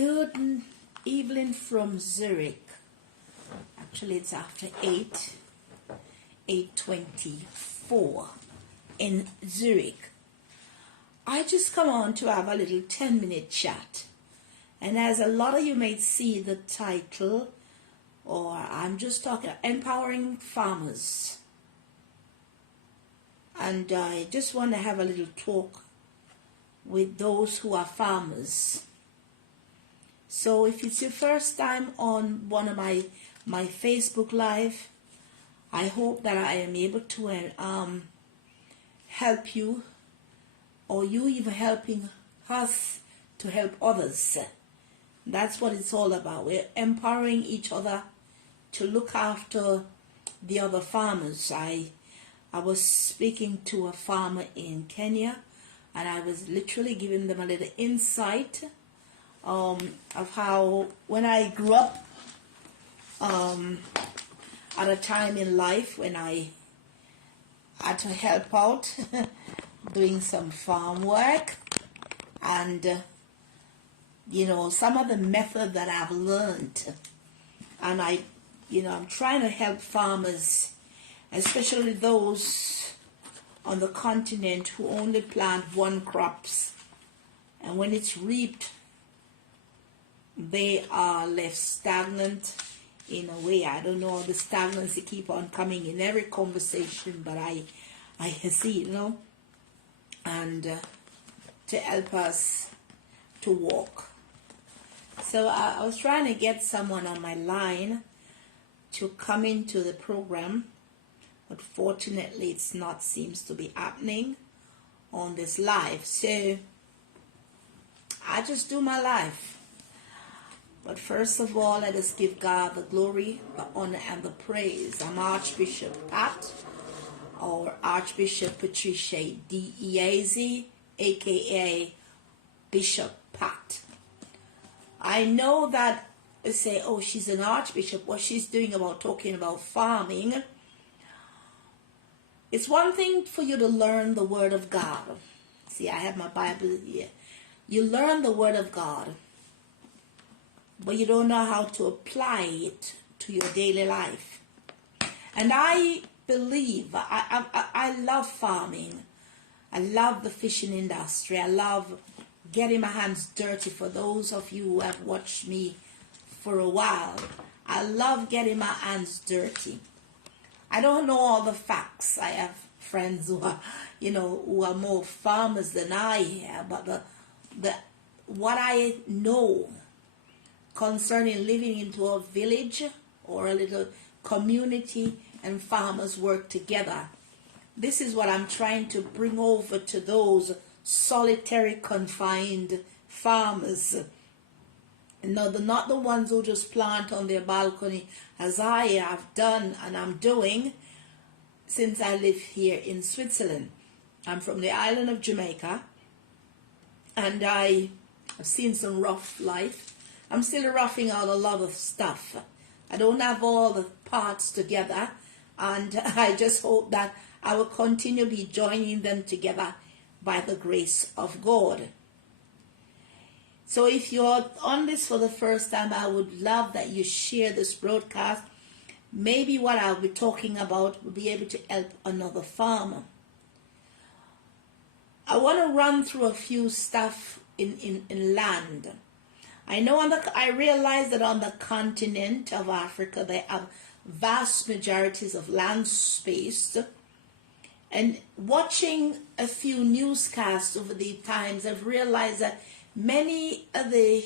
Good evening from Zurich. Actually, it's after 8:24 in Zurich. I just come on to have a little 10-minute chat. And as a lot of you may see the title, or I'm just talking, empowering farmers. And I just want to have a little talk with those who are farmers. So if it's your first time on one of my Facebook Live, I hope that I am able to help you, or you even helping us to help others. That's what it's all about. We're empowering each other to look after the other farmers. I was speaking to a farmer in Kenya, and I was literally giving them a little insight of how when I grew up at a time in life when I had to help out doing some farm work, and some of the method that I've learned, and I'm trying to help farmers, especially those on the continent who only plant one crops, and when it's reaped they are left stagnant in a way. I don't know, the stagnancy keep on coming in every conversation, but I see, and to help us to walk. So I was trying to get someone on my line to come into the program, but fortunately it's not seems to be happening on this live. So I just do my life. But first of all, let us give God the glory, the honor, and the praise. I'm Archbishop Pat, or Archbishop Patricia D. Eazy, aka Bishop Pat. I know that they say, oh, she's an archbishop, what she's doing about talking about farming. It's one thing for you to learn the Word of God. See, I have my Bible here. You learn the Word of God, but you don't know how to apply it to your daily life. And I believe, I love farming. I love the fishing industry. I love getting my hands dirty. For those of you who have watched me for a while, I love getting my hands dirty. I don't know all the facts. I have friends who are, who are more farmers than I am, but what I know concerning living into a village or a little community and farmers work together. This is what I'm trying to bring over to those solitary confined farmers. No, they're not the ones who just plant on their balcony as I have done and I'm doing since I live here in Switzerland. I'm from the island of Jamaica, and I have seen some rough life. I'm still roughing out a lot of stuff. I don't have all the parts together, and I just hope that I will continue to be joining them together by the grace of God. So if you're on this for the first time, I would love that you share this broadcast. Maybe what I'll be talking about will be able to help another farmer. I want to run through a few stuff in land. I realize that on the continent of Africa, they have vast majorities of land space. And watching a few newscasts over the times, I've realized that many of the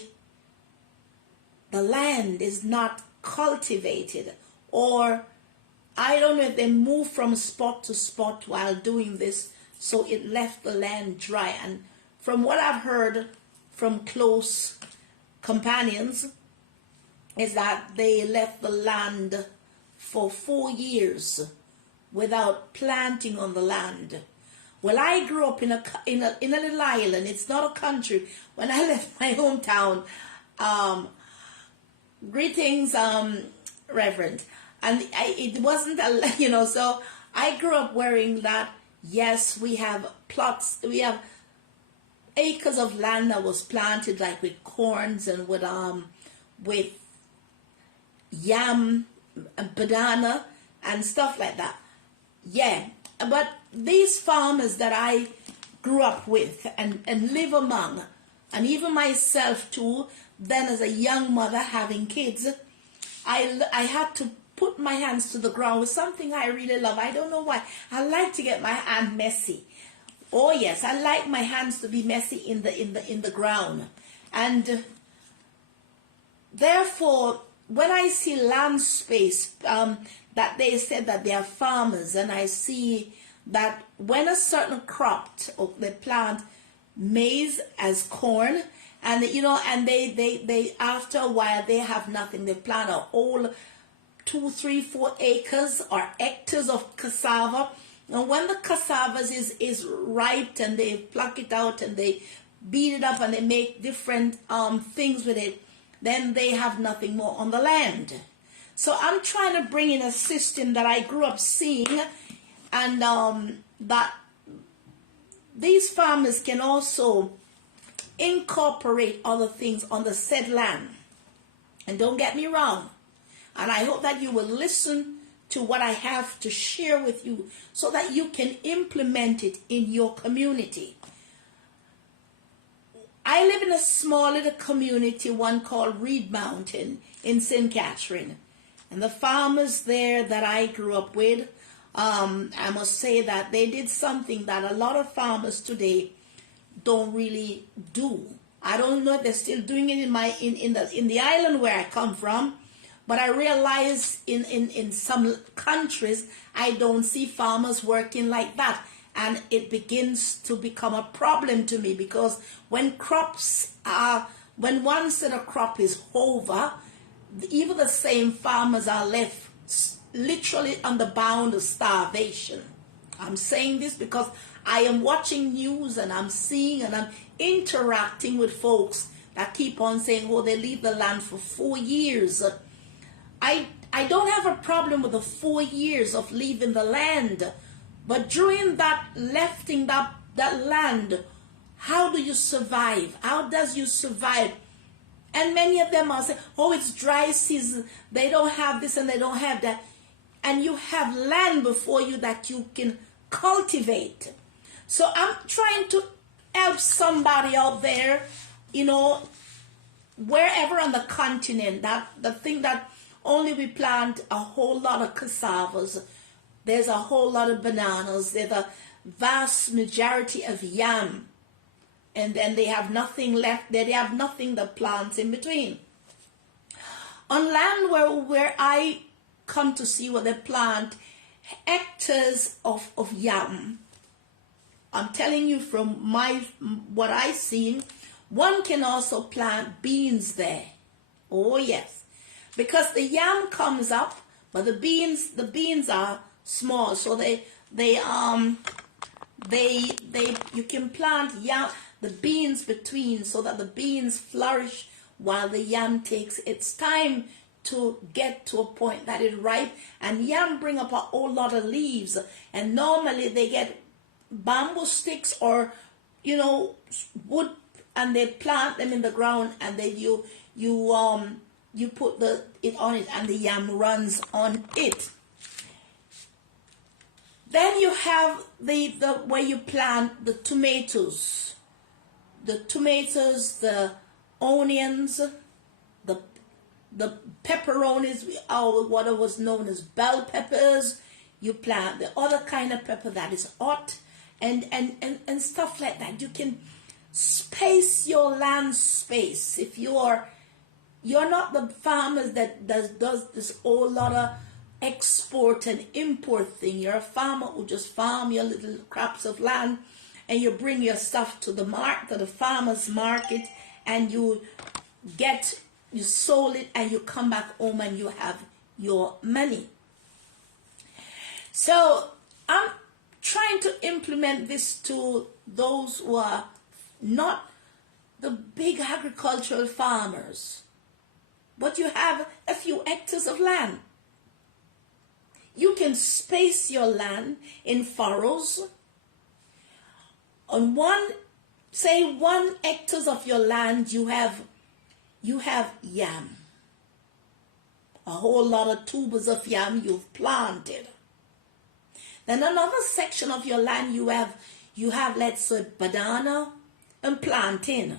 land is not cultivated, or I don't know if they move from spot to spot while doing this, so it left the land dry. And from what I've heard from close companions is that they left the land for 4 years without planting on the land. Well, I grew up in a little island. It's not a country. When I left my hometown, greetings, Reverend, and it wasn't so I grew up wearing that. Yes, we have plots, we have acres of land that was planted like with corns and with yam and banana and stuff like that. Yeah, but these farmers that I grew up with and live among, and even myself too, then as a young mother having kids, I had to put my hands to the ground with something I really love. I don't know why. I like to get my hand messy. Oh yes, I like my hands to be messy in the ground. And therefore, when I see land space, that they said that they are farmers, and I see that when a certain crop, or they plant maize as corn, and and they after a while they have nothing. They plant a whole 2, 3, 4 acres or hectares of cassava. And when the cassava is ripe and they pluck it out and they beat it up and they make different things with it, then they have nothing more on the land. So I'm trying to bring in a system that I grew up seeing, and that these farmers can also incorporate other things on the said land. And don't get me wrong, and I hope that you will listen to what I have to share with you so that you can implement it in your community. I live in a small little community, one called Reed Mountain in St. Catherine. And the farmers there that I grew up with, I must say that they did something that a lot of farmers today don't really do. I don't know if they're still doing it in the island where I come from, but I realize in some countries I don't see farmers working like that. And it begins to become a problem to me, because when one set of crop is over, even the same farmers are left literally on the bound of starvation. I'm saying this because I am watching news and I'm seeing and I'm interacting with folks that keep on saying, oh, they leave the land for 4 years. I don't have a problem with the 4 years of leaving the land, but during that lefting that land, how do you survive? How does you survive? And many of them are saying, oh, it's dry season, they don't have this and they don't have that. And you have land before you that you can cultivate. So I'm trying to help somebody out there, wherever on the continent, that the thing that only we plant a whole lot of cassavas, there's a whole lot of bananas, there's a vast majority of yam, and then they have nothing left, they have nothing that plants in between. On land where I come to see where they plant hectares of yam, I'm telling you from what I've seen, one can also plant beans there. Oh yes, because the yam comes up, but the beans are small, so you can plant yam, the beans between, so that the beans flourish while the yam takes its time to get to a point that is ripe. And yam bring up a whole lot of leaves, and normally they get bamboo sticks or wood, and they plant them in the ground, and then you put it on it, and the yam runs on it. Then you have the where you plant the tomatoes, the onions, the pepperonis, or what was known as bell peppers. You plant the other kind of pepper that is hot, and stuff like that. You can space your land space. If you're not the farmers that does this whole lot of export and import thing. You're a farmer who just farm your little crops of land, and you bring your stuff to the farmer's market, and you sold it, and you come back home and you have your money. So I'm trying to implement this to those who are not the big agricultural farmers, but you have a few hectares of land. You can space your land in furrows. On one say 1 hectare of your land, you have yam. A whole lot of tubers of yam you've planted. Then another section of your land you have let's say banana and plantain.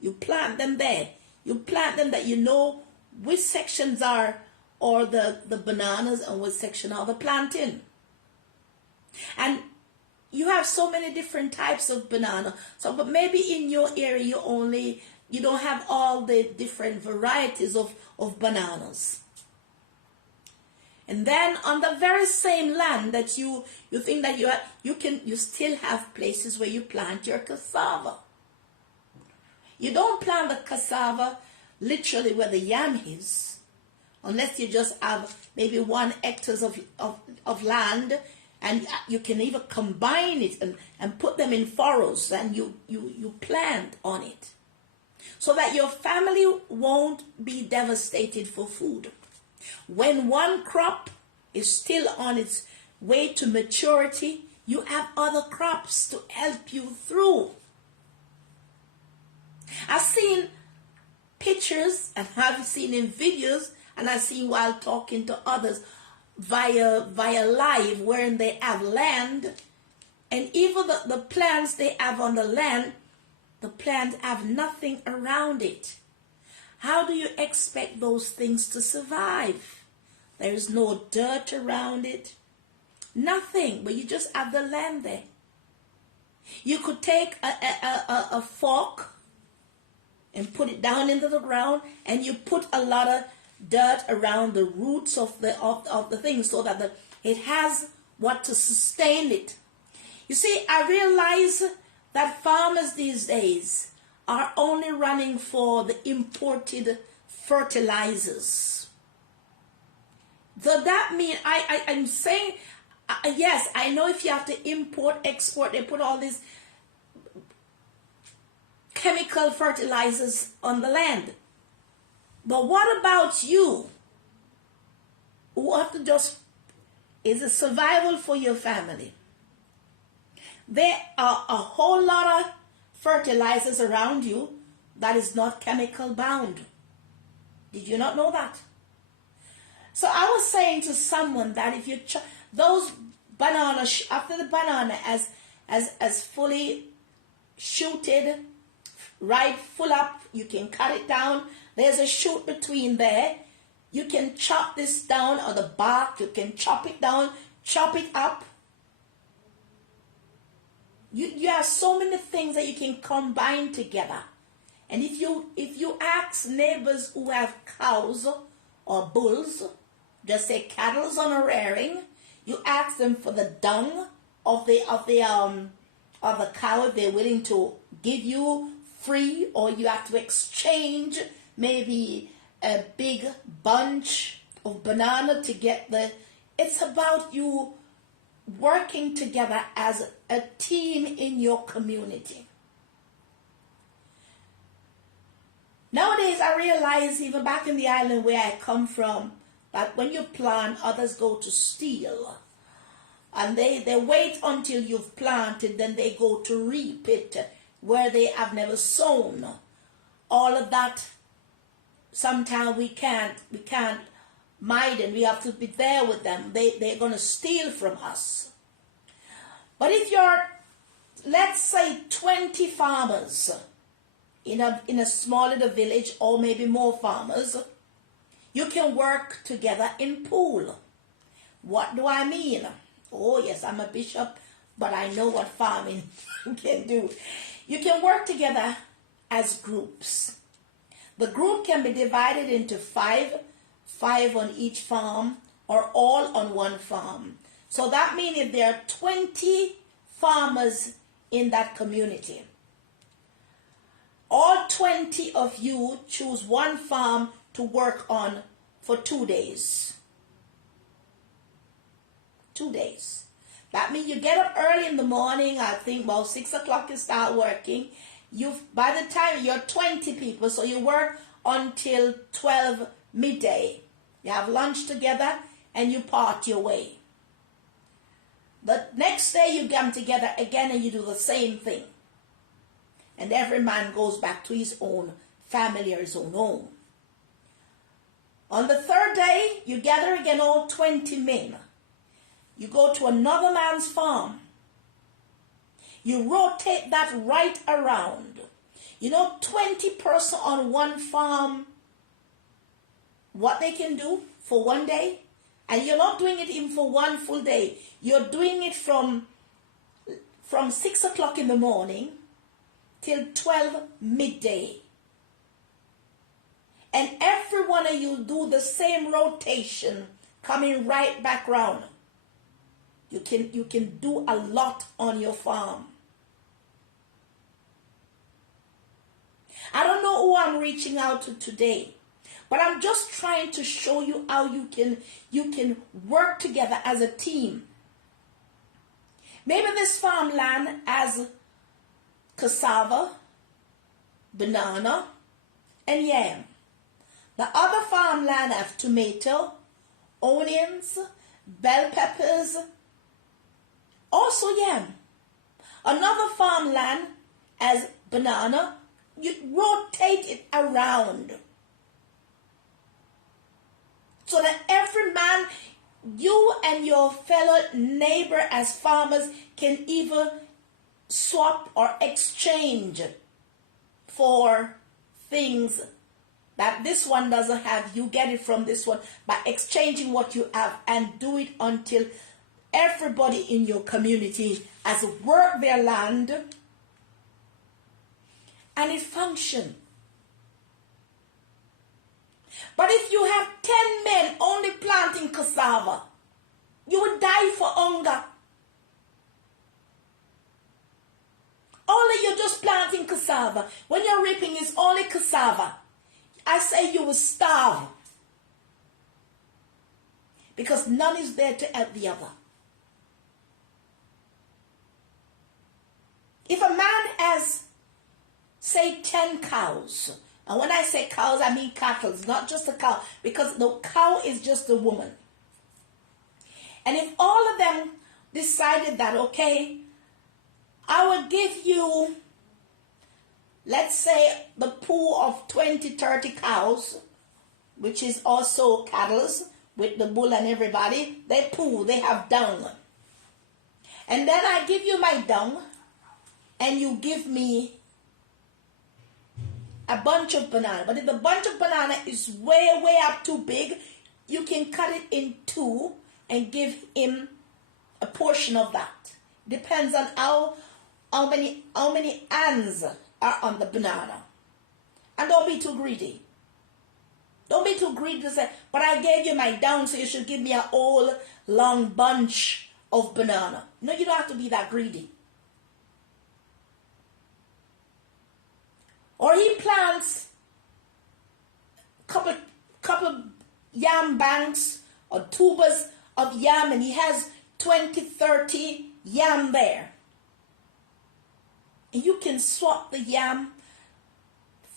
You plant them there. You plant them that you know which sections are or the bananas and which section are the plantain. And you have so many different types of banana. So, but maybe in your area you don't have all the different varieties of bananas. And then on the very same land that you think that you still have places where you plant your cassava. You don't plant the cassava literally where the yam is, unless you just have maybe 1 hectare of land, and you can even combine it and put them in furrows, and you plant on it, so that your family won't be devastated for food. When one crop is still on its way to maturity, you have other crops to help you through. I've seen pictures and have seen in videos, and I've seen while talking to others via live, wherein they have land, and even the plants they have on the land, the plants have nothing around it. How do you expect those things to survive? There is no dirt around it, nothing, but you just have the land there. You could take a fork and put it down into the ground, and you put a lot of dirt around the roots of the thing, so that it has what to sustain it. You see, I realize that farmers these days are only running for the imported fertilizers. So that means I'm saying, yes, I know if you have to import, export, they put all these chemical fertilizers on the land. But what about you, who have to just, is a survival for your family? There are a whole lot of fertilizers around you that is not chemical bound. Did you not know that? So I was saying to someone that if you those bananas, after the banana as fully shooted, right, full up, you can cut it down. There's a shoot between there. You can chop this down, or the bark, you can chop it down, chop it up. You have so many things that you can combine together. And if you ask neighbors who have cows or bulls, just say cattle's on a rearing, you ask them for the dung of the cow, if they're willing to give you free, or you have to exchange maybe a big bunch of banana to get it's about you working together as a team in your community. Nowadays, I realize, even back in the island where I come from, that when you plant, others go to steal. And they wait until you've planted, then they go to reap it where they have never sown. All of that, sometimes we can't mind, and we have to be there with them. They're going to steal from us. But if you're, let's say, 20 farmers in a small little village, or maybe more farmers, you can work together in pool. What do I mean? Oh yes, I'm a bishop, but I know what farming can do. You can work together as groups. The group can be divided into five on each farm, or all on one farm. So that means if there are 20 farmers in that community, all 20 of you choose one farm to work on for 2 days. 2 days. That means you get up early in the morning. I think about 6 o'clock you start working. By the time you're 20 people, so you work until 12 midday. You have lunch together and you part your way. The next day you come together again and you do the same thing. and every man goes back to his own family or his own home. On the third day, you gather again all 20 men. You go to another man's farm. You rotate that right around. 20 person on one farm, what they can do for one day. And you're not doing it even for one full day. You're doing it from 6 o'clock in the morning till 12 midday. And every one of you do the same rotation, coming right back round. You can do a lot on your farm. I don't know who I'm reaching out to today, but I'm just trying to show you how you can work together as a team. Maybe this farmland has cassava, banana, and yam. The other farmland have tomato, onions, bell peppers, also yam. Another farmland has banana. You rotate it around so that every man, you and your fellow neighbor as farmers, can either swap or exchange for things that this one doesn't have. You get it from this one by exchanging what you have, and do it until everybody in your community has worked their land and it function. But if you have 10 men only planting cassava, you would die for hunger. Only you're just planting cassava. When you're reaping, it's only cassava. I say you will starve. Because none is there to help the other. If a man has, say, 10 cows, and when I say cows, I mean cattle. It's not just a cow, because the cow is just a woman. And if all of them decided that, okay, I will give you, let's say, the pool of 20, 30 cows, which is also cattle, with the bull and everybody, they poo, they have dung. And then I give you my dung, and you give me a bunch of banana. But if the bunch of banana is way, way up too big, you can cut it in two and give him a portion of that. Depends on how many hands are on the banana. And don't be too greedy. Don't be too greedy to say, but I gave you my down, so you should give me a whole long bunch of banana. No, you don't have to be that greedy. Or he plants couple yam banks or tubers of yam, and he has 20, 30 yam there. And you can swap the yam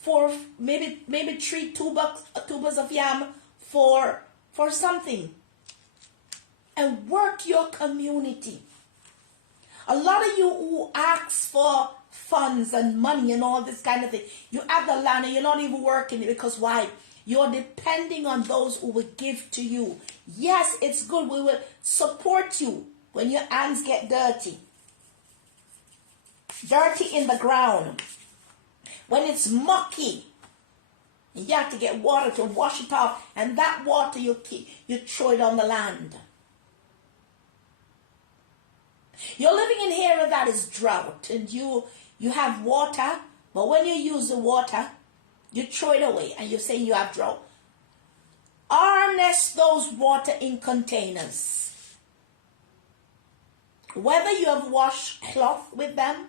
for maybe 3 tubers of yam for something. And work your community. A lot of you who ask for funds and money and all this kind of thing, you have the land and you're not even working it, because why? You're depending on those who will give to you. Yes, it's good. We will support you when your hands get dirty. Dirty in the ground. When it's mucky, you have to get water to wash it off, and that water you throw it on the land. You're living in an area that is drought, and you have water, but when you use the water, you throw it away, and you're saying you have drought. Harness those water in containers. Whether you have washed cloth with them,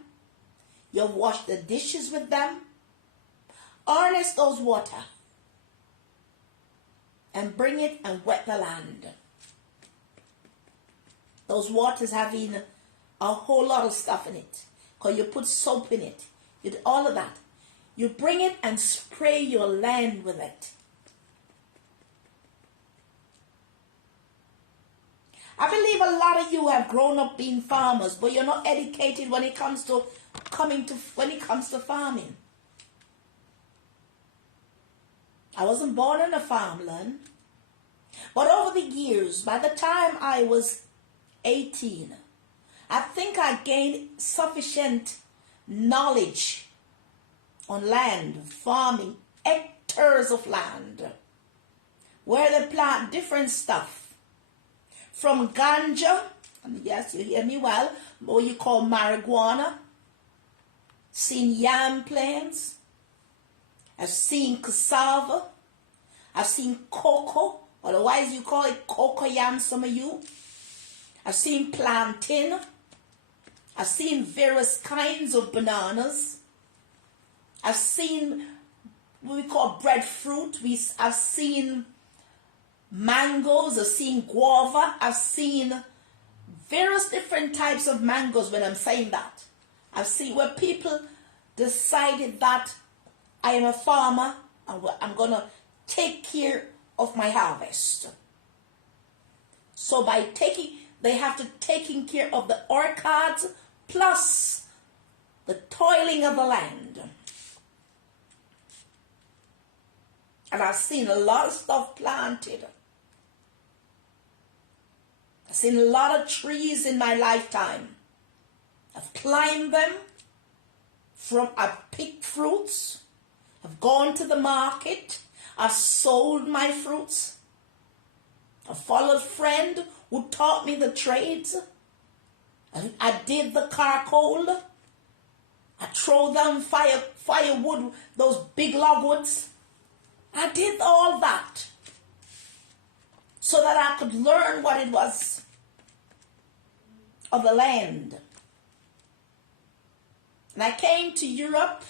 you have washed the dishes with them, harness those water and bring it and wet the land. Those waters having a whole lot of stuff in it, because you put soap in it, you do all of that. You bring it and spray your land with it. I believe a lot of you have grown up being farmers, but you're not educated when it comes to farming. I wasn't born in a farmland, but over the years, by the time I was 18, I think I gained sufficient knowledge on land, farming, hectares of land, where they plant different stuff. From ganja, and yes, you hear me well, what you call marijuana. Seen yam plants. I've seen cassava. I've seen cocoa, otherwise you call it cocoa yam, some of you. I've seen plantain. I've seen various kinds of bananas. I've seen what we call breadfruit. I've seen mangoes. I've seen guava. I've seen various different types of mangoes. When I'm saying that, I've seen where people decided that I am a farmer and I'm going to take care of my harvest. So they have to taking care of the orchards plus the toiling of the land. And I've seen a lot of stuff planted. I've seen a lot of trees in my lifetime. I've climbed them. I've picked fruits. I've gone to the market. I've sold my fruits. I followed a friend who taught me the trades. I did the charcoal. I throw down firewood, those big logwoods. I did all that so that I could learn what it was of the land. And I came to Europe,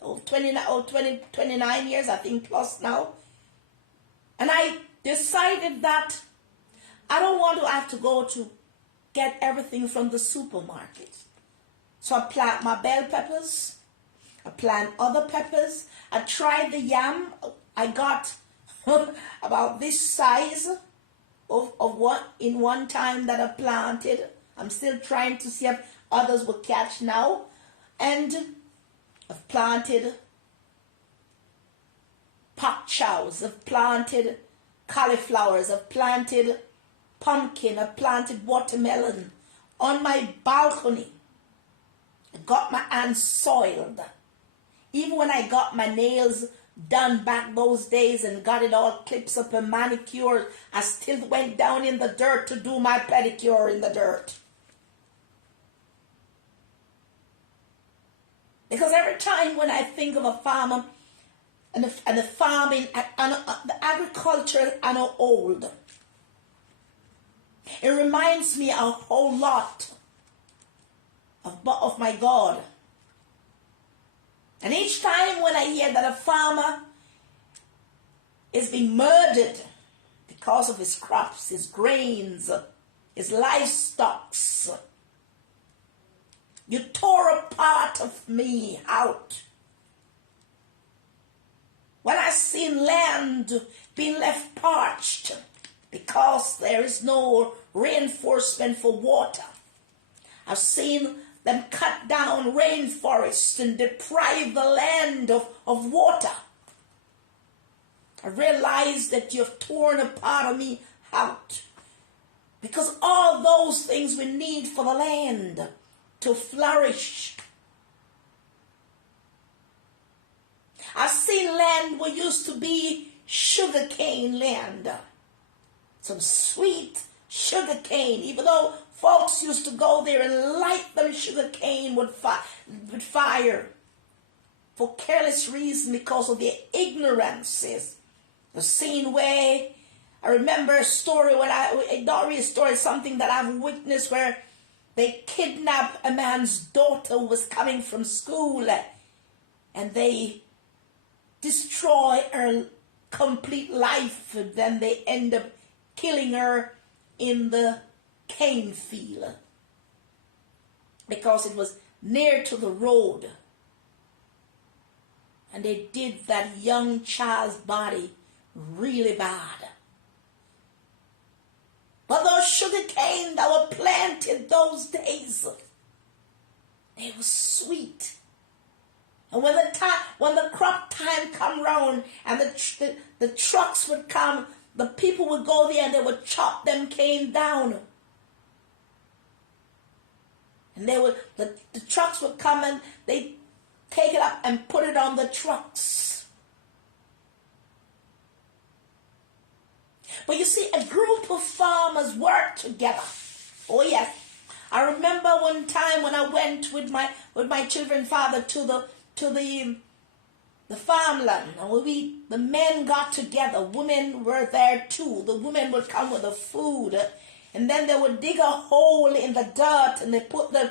29 years, I think, plus now. And I decided that I don't want to have to go to get everything from the supermarket. So I plant my bell peppers. I plant other peppers. I tried the yam. I got about this size of what in one time that I planted. I'm still trying to see if others will catch now. And I've planted pak chows. I've planted cauliflowers. I've planted pumpkin. I've planted watermelon on my balcony. I got my hands soiled. Even when I got my nails done back those days and got it all clips up and manicured, I still went down in the dirt to do my pedicure in the dirt. Because every time when I think of a farmer and the farming and the agriculture I know old, it reminds me a whole lot of my God. And each time when I hear that a farmer is being murdered because of his crops, his grains, his livestock, you tore a part of me out. When I seen land being left parched because there is no reinforcement for water, I've seen them cut down rainforests and deprive the land of water. I realize that you've torn a part of me out. Because all those things we need for the land to flourish. I've seen land where used to be sugarcane land. Some sweet sugarcane, even though folks used to go there and light them sugarcane with fire for careless reason because of their ignorances. The same way, I remember a story not really a story, something that I've witnessed where they kidnapped a man's daughter who was coming from school and they destroy her complete life, and then they end up killing her in the cane field because it was near to the road, and they did that young child's body really bad. But those sugar cane that were planted those days, they were sweet. And when the crop time come round and the trucks would come, the people would go there and they would chop them cane down. And the trucks would come and they take it up and put it on the trucks. But you see, a group of farmers work together. Oh yes. I remember one time when I went with my children's father to the farmland, and the men got together. Women were there too. The women would come with the food, and then they would dig a hole in the dirt, and they put the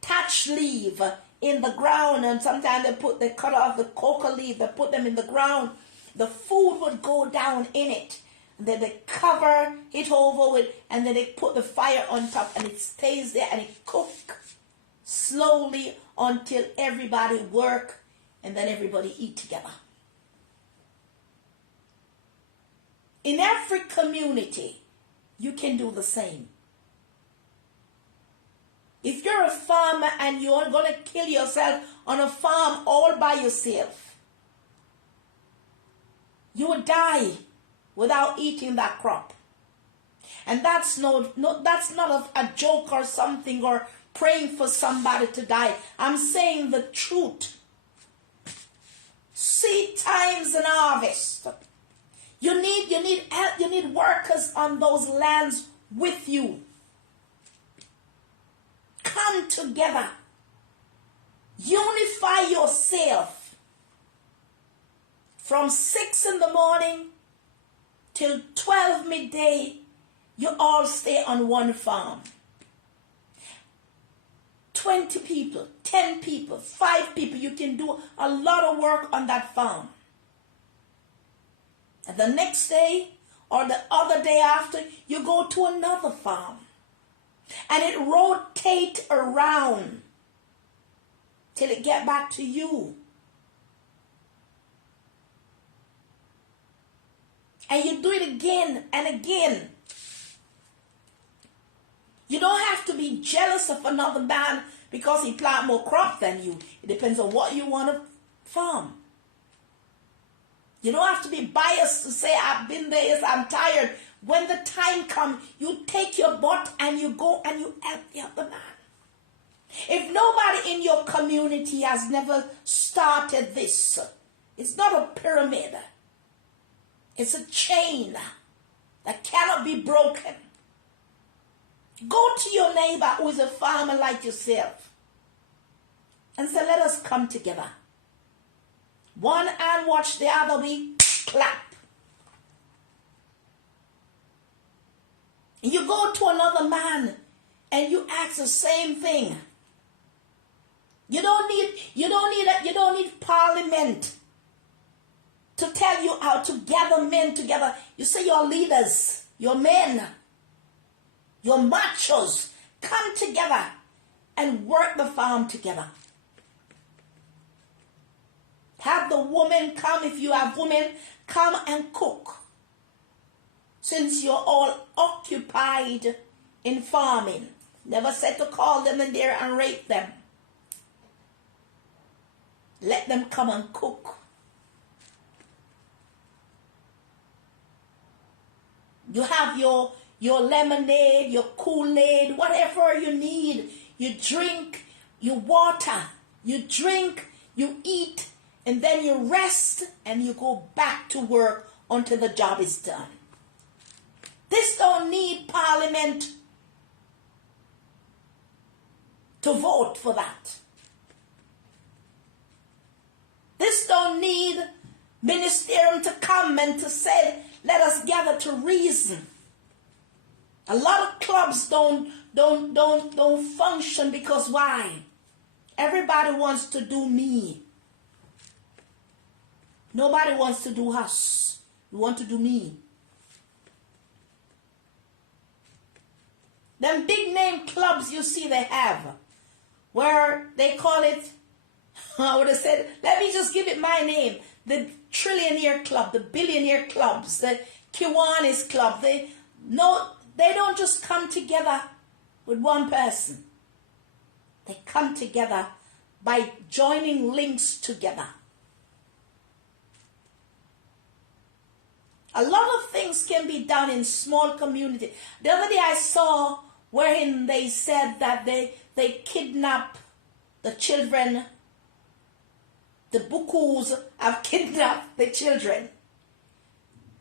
thatch leaf in the ground, and sometimes they cut off the coca leaf, they put them in the ground. The food would go down in it. And then they cover it over with, and then they put the fire on top, and it stays there, and it cooks slowly until everybody work, and then everybody eat together. In every community, you can do the same. If you're a farmer and you're going to kill yourself on a farm all by yourself, you would die without eating that crop. And that's not a joke or something or praying for somebody to die. I'm saying the truth. Seed times and harvest. You need help. You need workers on those lands with you. Come together. Unify yourself. From 6 in the morning till 12 midday, you all stay on one farm. 20 people, 10 people, 5 people, you can do a lot of work on that farm. And the next day or the other day after, you go to another farm. And it rotates around till it get back to you. And you do it again and again. You don't have to be jealous of another man because he plant more crop than you. It depends on what you want to farm. You don't have to be biased to say, I've been there, yes, I'm tired. When the time comes, you take your butt and you go and you help the other man. If nobody in your community has never started this, it's not a pyramid. It's a chain that cannot be broken. Go to your neighbor who is a farmer like yourself and say, let us come together. One hand watch the other, we clap. You go to another man and you ask the same thing. You don't need parliament to tell you how to gather men together. You say your leaders, your men, your machos, come together and work the farm together. Have the women come, if you have women, come and cook. Since you're all occupied in farming. Never said to call them in there and rape them. Let them come and cook. You have your lemonade, your Kool-Aid, whatever you need. You drink, you water, you drink, you eat, and then you rest and you go back to work until the job is done. This don't need parliament to vote for that. This don't need ministerium to come and to say, let us gather to reason. A lot of clubs don't function because why? Everybody wants to do me. Nobody wants to do us. We want to do me. Them big name clubs you see they have, where they call it, I would have said, let me just give it my name, the trillionaire club, the billionaire clubs, the Kiwanis Club. They don't just come together with one person. They come together by joining links together. A lot of things can be done in small community. The other day I saw wherein they said that they kidnap the children. The Bukus have kidnapped the children.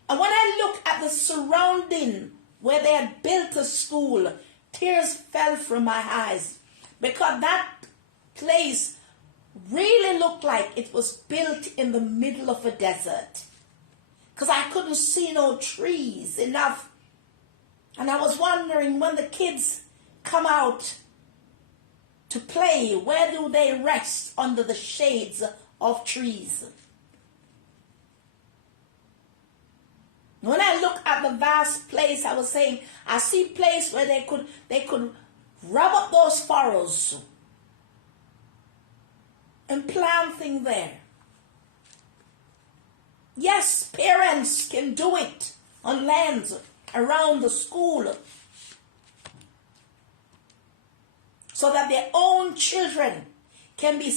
And when I look at the surrounding where they had built a school, tears fell from my eyes, because that place really looked like it was built in the middle of a desert. Because I couldn't see no trees enough. And I was wondering, when the kids come out to play, where do they rest under the shades of trees? When I look at the vast place, I was saying, I see a place where they could rub up those furrows and plant things there. Yes, parents can do it on lands around the school, so that their own children can be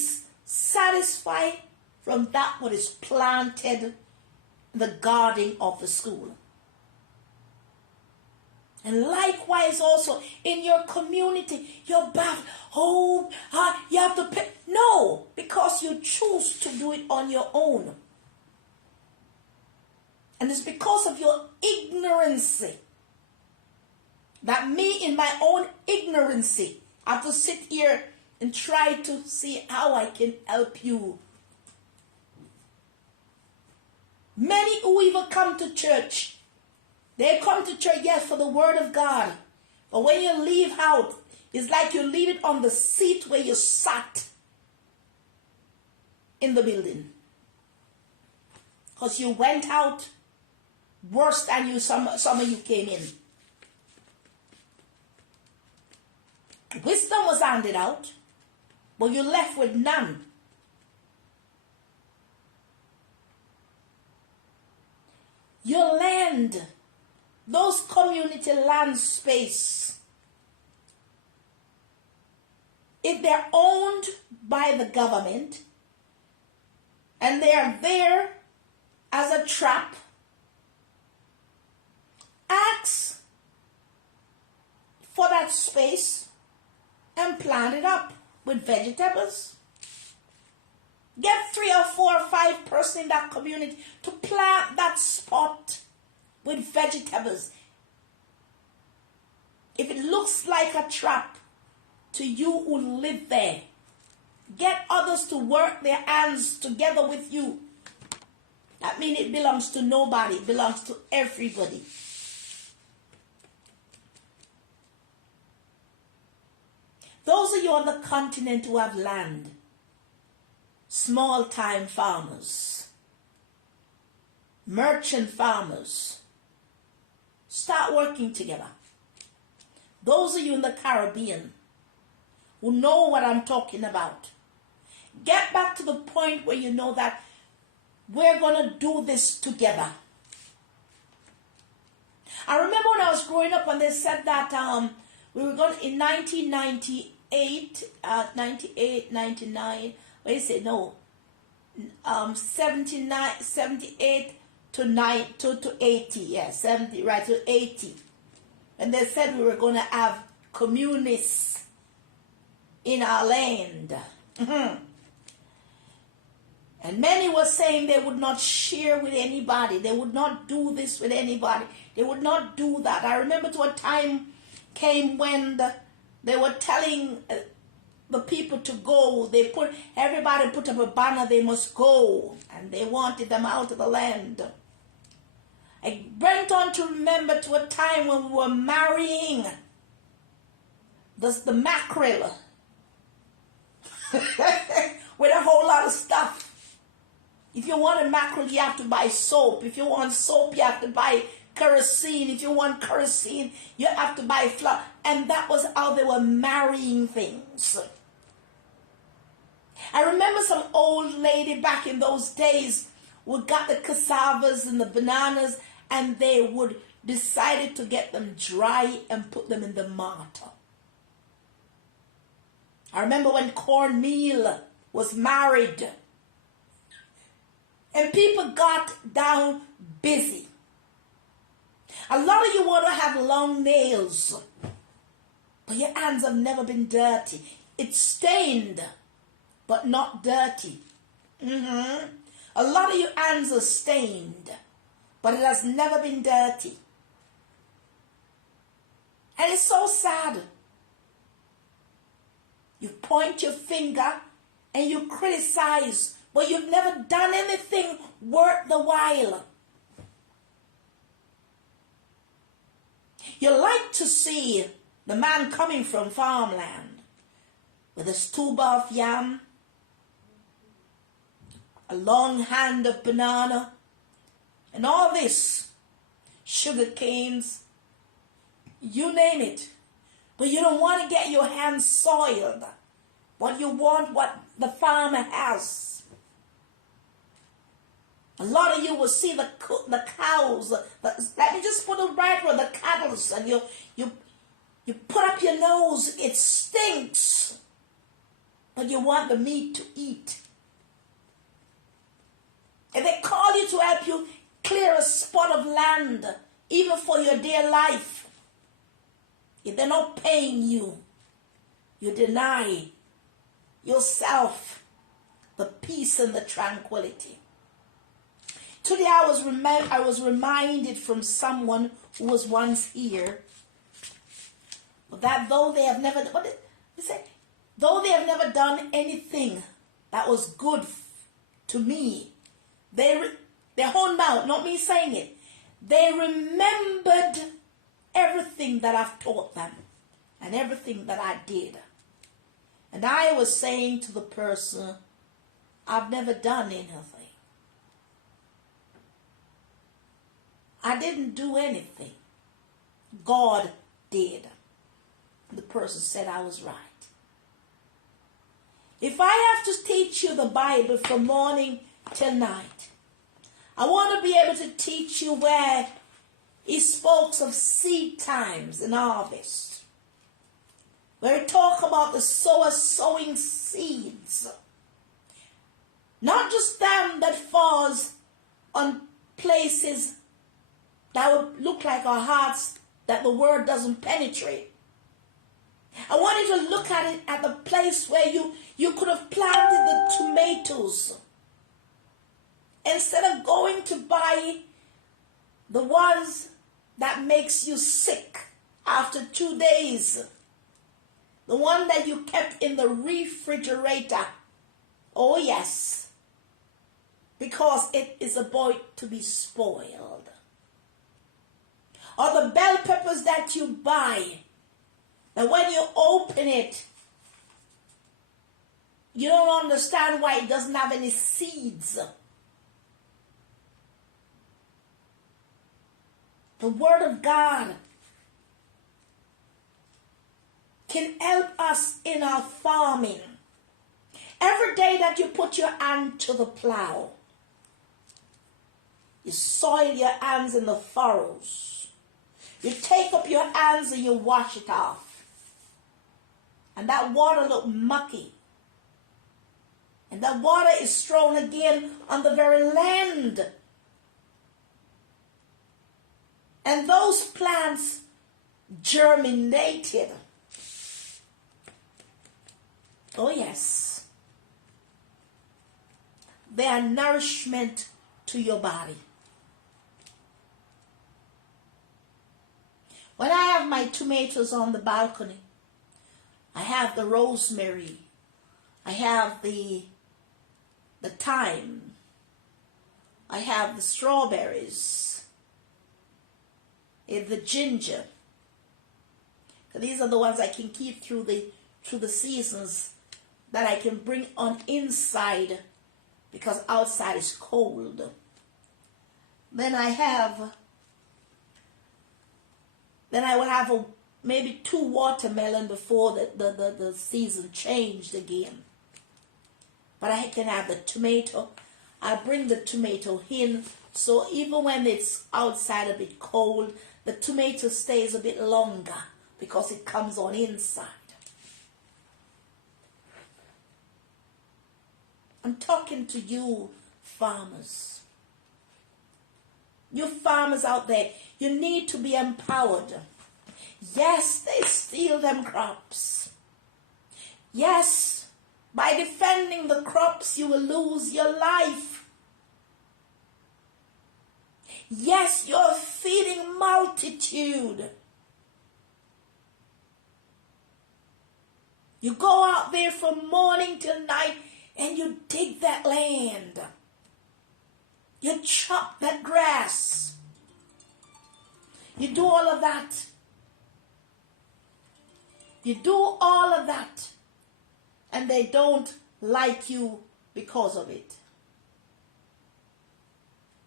satisfied from that what is planted in the garden of the school. And likewise also in your community, your bath, you have to pay. No, because you choose to do it on your own. And it's because of your ignorance that me, in my own ignorance, I have to sit here and try to see how I can help you. Many who even come to church, they come to church, yes, for the word of God. But when you leave out, it's like you leave it on the seat where you sat in the building. Because you went out worse than some of you came in. Wisdom was handed out, but you left with none. Your land, those community land space, if they're owned by the government and they are there as a trap, ask for that space and plant it up with vegetables. Get 3 or 4 or 5 persons in that community to plant that spot with vegetables. If it looks like a trap to you who live there, get others to work their hands together with you. That means it belongs to nobody. It belongs to everybody. Those of you on the continent who have land, small-time farmers, merchant farmers, start working together. Those of you in the Caribbean who know what I'm talking about, get back to the point where you know that we're going to do this together. I remember when I was growing up and they said that we were going in 1998, 99, what do you say? No, 78 to 80, yeah, 70, right, to 80. And they said we were going to have communists in our land. And many were saying they would not share with anybody. They would not do this with anybody. They would not do that. I remember to a time came when they were telling the people to go. Everybody put up a banner, they must go. And they wanted them out of the land. I went on to remember to a time when we were marrying the mackerel with a whole lot of stuff. If you want a mackerel, you have to buy soap. If you want soap, you have to buy kerosene. If you want kerosene, you have to buy flour. And that was how they were marrying things. I remember some old lady back in those days who got the cassavas and the bananas, and they would decided to get them dry and put them in the mortar. I remember when Cornmeal was married and people got down busy. A lot of you want to have long nails, but your hands have never been dirty. It's stained, but not dirty. A lot of your hands are stained, but it has never been dirty. And it's so sad. You point your finger and you criticize, but you've never done anything worth the while. You like to see the man coming from farmland with a tuber of yam, a long hand of banana, and all this, sugar canes, you name it. But you don't want to get your hands soiled. But you want what the farmer has. A lot of you will see the cows. Let me just put it right where the cattle, and you put up your nose. It stinks. But you want the meat to eat. And they call you to help you clear a spot of land, even for your dear life. If they're not paying you, you deny yourself the peace and the tranquility. Today I was reminded from someone who was once here that though they have never done anything that was good to me, their own mouth, not me saying it, they remembered everything that I've taught them and everything that I did. And I was saying to the person, I've never done anything. I didn't do anything. God did. The person said I was right. If I have to teach you the Bible from morning till night, I want to be able to teach you where he spoke of seed times and harvest. Where he talk about the sower sowing seeds. Not just them that falls on places that would look like our hearts that the word doesn't penetrate. I want you to look at it at the place where you could have planted the tomatoes. Instead of going to buy the ones that makes you sick after 2 days. The one that you kept in the refrigerator. Oh yes. Because it is about to be spoiled. Or the bell peppers that you buy. And when you open it, you don't understand why it doesn't have any seeds. The Word of God can help us in our farming. Every day that you put your hand to the plow, you soil your hands in the furrows. You take up your hands and you wash it off. And that water look mucky. And that water is thrown again on the very land. And those plants germinated. Oh yes. They are nourishment to your body. When I have my tomatoes on the balcony, I have the rosemary, I have the thyme, I have the strawberries, the ginger. These are the ones I can keep through the seasons that I can bring on inside because outside is cold. Then I will have maybe 2 watermelon before the season changed again. But I can have the tomato, I bring the tomato in, so even when it's outside a bit cold, the tomato stays a bit longer because it comes on inside. I'm talking to you farmers. You farmers out there, you need to be empowered. Yes, they steal them crops. Yes, by defending the crops, you will lose your life. Yes, you're feeding multitude. You go out there from morning till night and you dig that land. You chop that grass. You do all of that. You do all of that. And they don't like you because of it.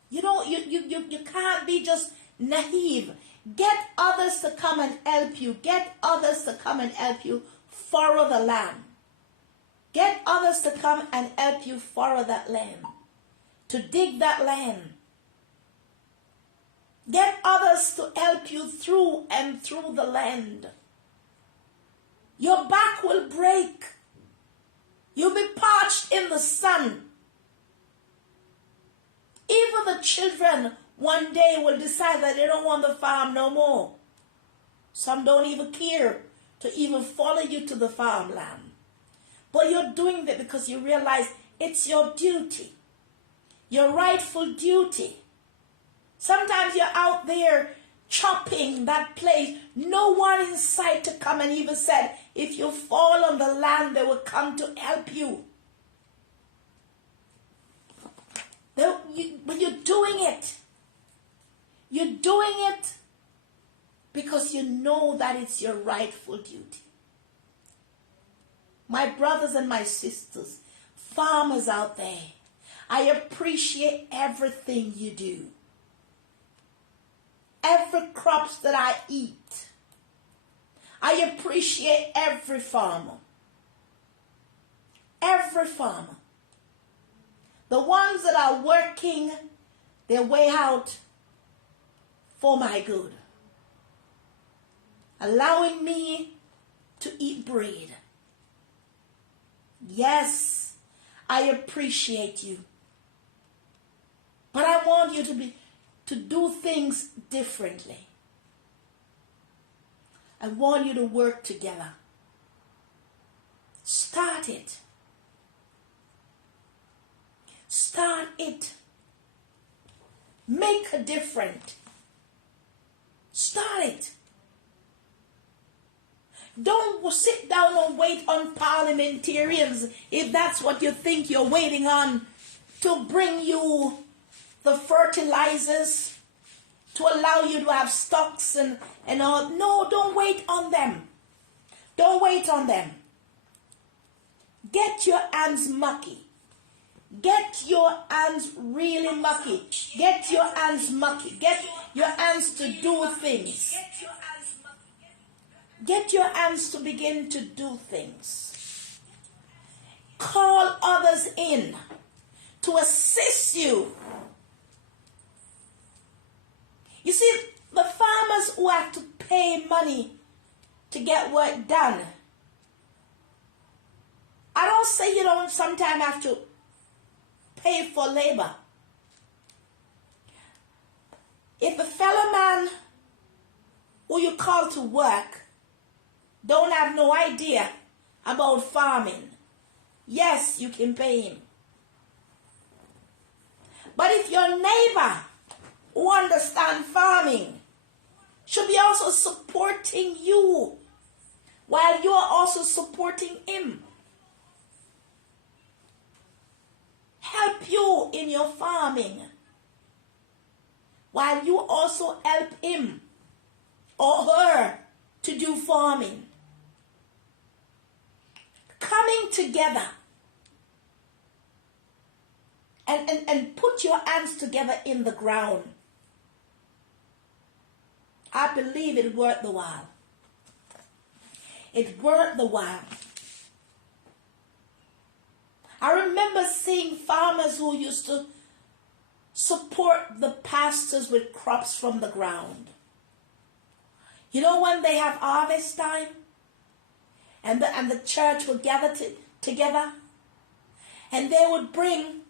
You know, you can't be just naive. Get others to come and help you. Get others to come and help you furrow the land. Get others to come and help you furrow that land. To dig that land. Get others to help you through and through the land. Your back will break. You'll be parched in the sun. Even the children one day will decide that they don't want the farm no more. Some don't even care to even follow you to the farmland. But you're doing that because you realize it's your duty. Your rightful duty. Sometimes you're out there chopping that place. No one in sight to come and even said, if you fall on the land, they will come to help you. But you're doing it. You're doing it because you know that it's your rightful duty. My brothers and my sisters, farmers out there, I appreciate everything you do. Every crops that I eat. I appreciate every farmer. Every farmer. The ones that are working their way out for my good. Allowing me to eat bread. Yes, I appreciate you. But I want you to do things differently. I want you to work together. Start it. Start it. Make a difference. Start it. Don't sit down and wait on parliamentarians if that's what you think you're waiting on to bring you the fertilizers, to allow you to have stocks and all. No, don't wait on them. Don't wait on them. Get your hands mucky. Get your hands really mucky. Get your hands mucky. Get your hands to do things. Get your hands to begin to do things. Call others in to assist you. You see, the farmers who have to pay money to get work done, I don't say you don't sometimes have to pay for labor. If a fellow man who you call to work don't have no idea about farming, yes, you can pay him. But if your neighbor who understands farming should be also supporting you while you are also supporting him. Help you in your farming while you also help him or her to do farming. Coming together and put your hands together in the ground. I believe it worth the while. It worth the while. I remember seeing farmers who used to support the pastors with crops from the ground. You know, when they have harvest time and the church would gather together, and they would bring,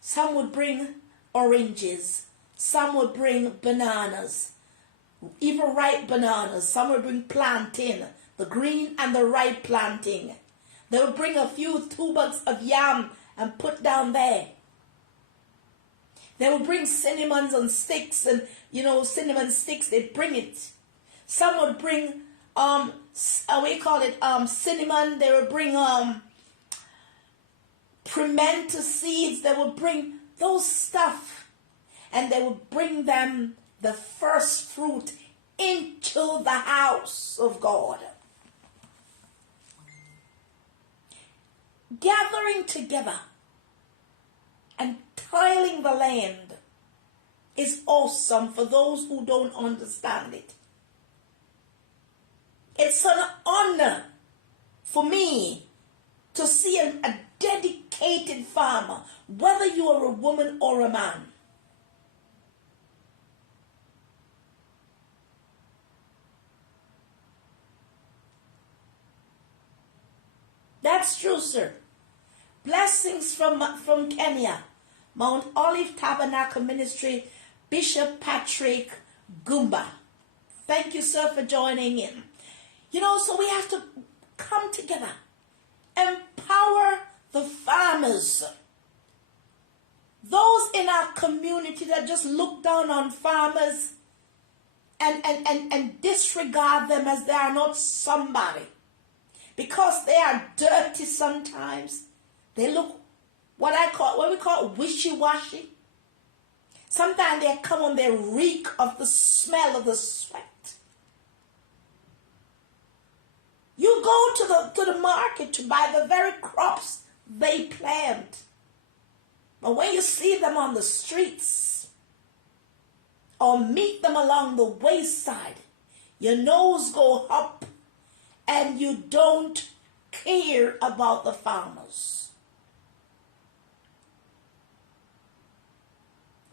some would bring oranges, some would bring bananas, even ripe bananas, some would bring plantain, the green and the ripe plantain. They would bring a few tubers of yam and put down there. They would bring cinnamons on sticks, and cinnamon sticks, they'd bring it. Some would bring cinnamon. They would bring pimento seeds. They would bring those stuff, and they would bring them the first fruit into the house of God. Gathering together and tilling the land is awesome for those who don't understand it. It's an honor for me to see a dedicated farmer, whether you are a woman or a man. That's true, sir. Blessings from Kenya, Mount Olive Tabernacle Ministry, Bishop Patrick Gumba. Thank you, sir, for joining in. So we have to come together, empower the farmers. Those in our community that just look down on farmers and disregard them as they are not somebody, because they are dirty sometimes. They look what we call wishy-washy. Sometimes they come and they reek of the smell of the sweat. You go to the market to buy the very crops they plant. But when you see them on the streets or meet them along the wayside, your nose go up and you don't care about the farmers.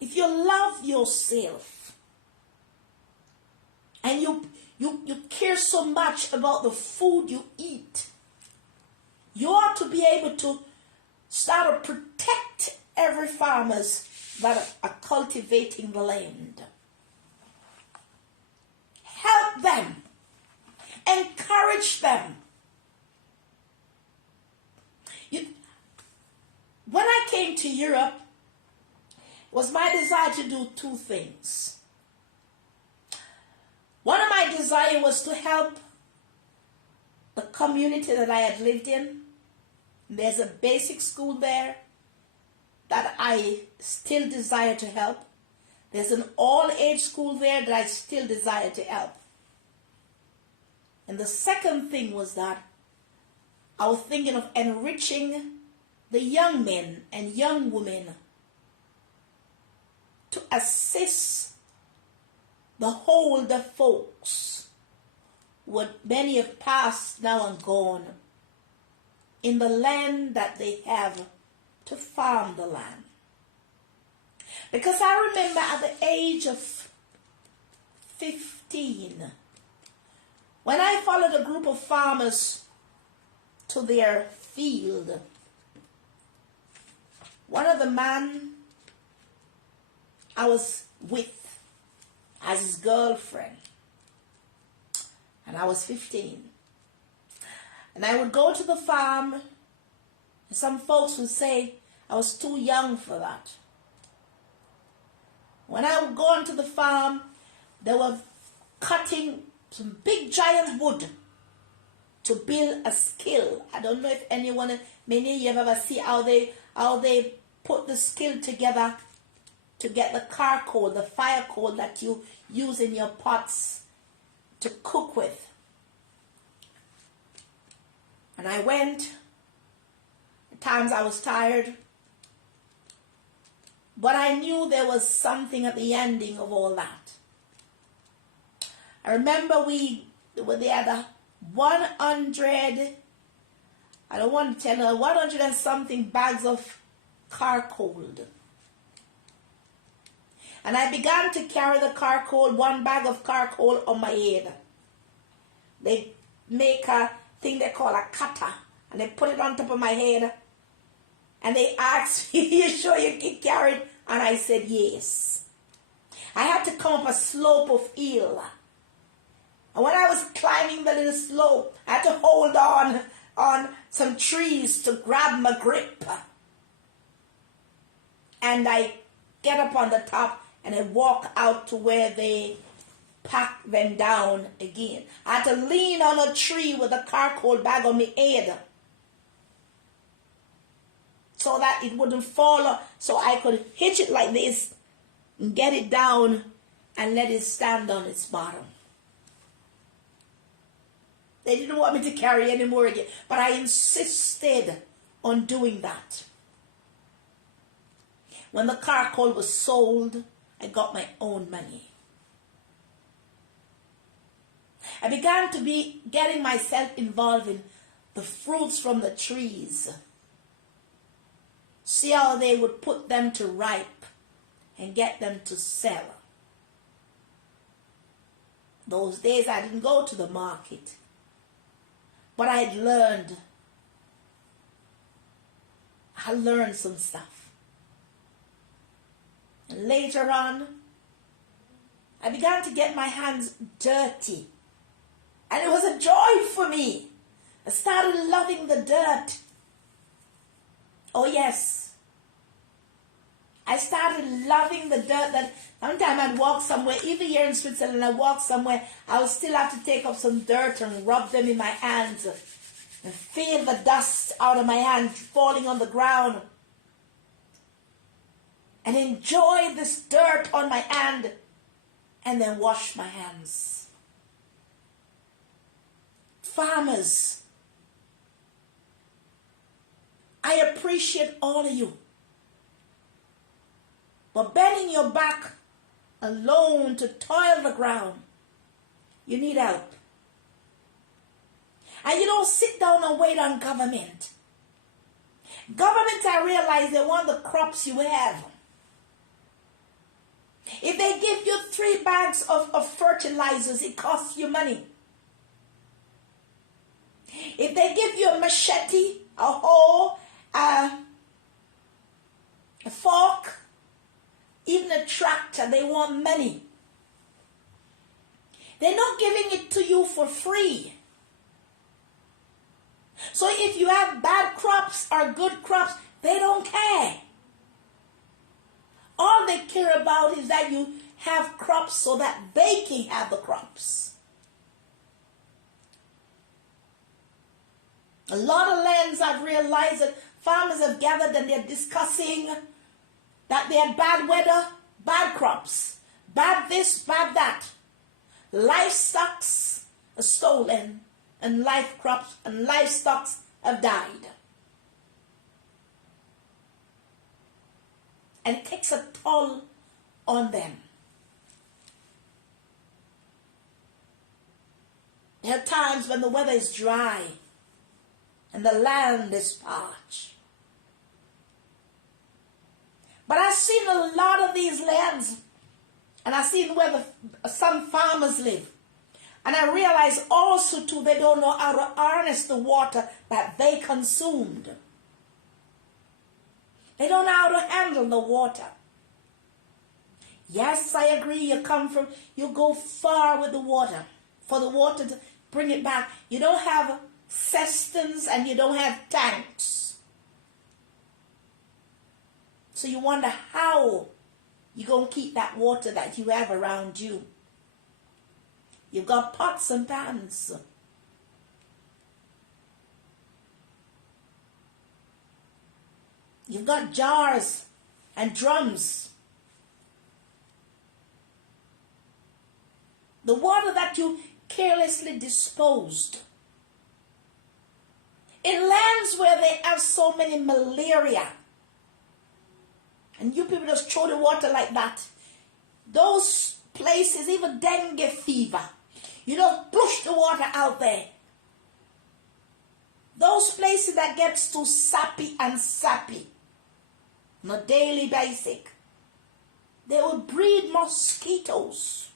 If you love yourself and you care so much about the food you eat, you ought to be able to start to protect every farmers that are cultivating the land. Help them. Encourage them. When I came to Europe, it was my desire to do two things. One of my desires was to help the community that I had lived in. There's a basic school there that I still desire to help. There's an all-age school there that I still desire to help. And the second thing was that I was thinking of enriching the young men and young women to assist the older folks, what many have passed now and gone, in the land that they have to farm the land. Because I remember at the age of 15, when I followed a group of farmers to their field, one of the men I was with as his girlfriend, and I was 15. And I would go to the farm, and some folks would say I was too young for that. When I would go onto the farm, they were cutting some big giant wood to build a skill. I don't know if many of you have ever seen how they put the skill together to get the charcoal, the fire coal that you use in your pots to cook with. And I went. At times I was tired. But I knew there was something at the ending of all that. I remember they had 100 I don't want to tell her, 100 and something bags of charcoal. And I began to carry the charcoal, 1 bag of charcoal on my head. They make a thing they call a cutter, and they put it on top of my head. And they asked me, you sure you can carry it? And I said, yes. I had to come up a slope of hill. And when I was climbing the little slope, I had to hold on some trees to grab my grip. And I get up on the top and I walk out to where they pack them down again. I had to lean on a tree with a charcoal bag on my head so that it wouldn't fall, so I could hitch it like this and get it down and let it stand on its bottom. They didn't want me to carry any more again, but I insisted on doing that. When the charcoal was sold, I got my own money. I began to be getting myself involved in the fruits from the trees. See how they would put them to ripe and get them to sell. Those days I didn't go to the market, but I learned some stuff. And later on, I began to get my hands dirty. And it was a joy for me. I started loving the dirt. Oh yes. I started loving the dirt. That sometimes I'd walk somewhere, even here in Switzerland, I walk somewhere, I would still have to take up some dirt and rub them in my hands and feel the dust out of my hands falling on the ground. And enjoy this dirt on my hand and then wash my hands. Farmers, I appreciate all of you. But bending your back alone to toil the ground, you need help. And you don't sit down and wait on government. Government, I realize they want the crops you have. If they give you 3 bags of fertilizers, it costs you money. If they give you a machete, a hoe, a fork, even a tractor, they want money. They're not giving it to you for free. So if you have bad crops or good crops, they don't care. All they care about is that you have crops so that they can have the crops. A lot of lands, I've realized that farmers have gathered and they're discussing that they had bad weather, bad crops, bad this, bad that. Livestock are stolen and livestock have died. And it takes a toll on them. There are times when the weather is dry and the land is parched. But I've seen a lot of these lands, and I've seen where some farmers live. And I realize also too, they don't know how to harness the water that they consumed. They don't know how to handle the water. Yes, I agree, you go far with the water, for the water to bring it back. You don't have cisterns and you don't have tanks. So you wonder how you're going to keep that water that you have around you. You've got pots and pans. You've got jars and drums. The water that you carelessly disposed. In lands where they have so many malaria, and you people just throw the water like that, those places, even dengue fever, you don't push the water out there. Those places that gets too sappy and sappy on a daily basis, they will breed mosquitoes.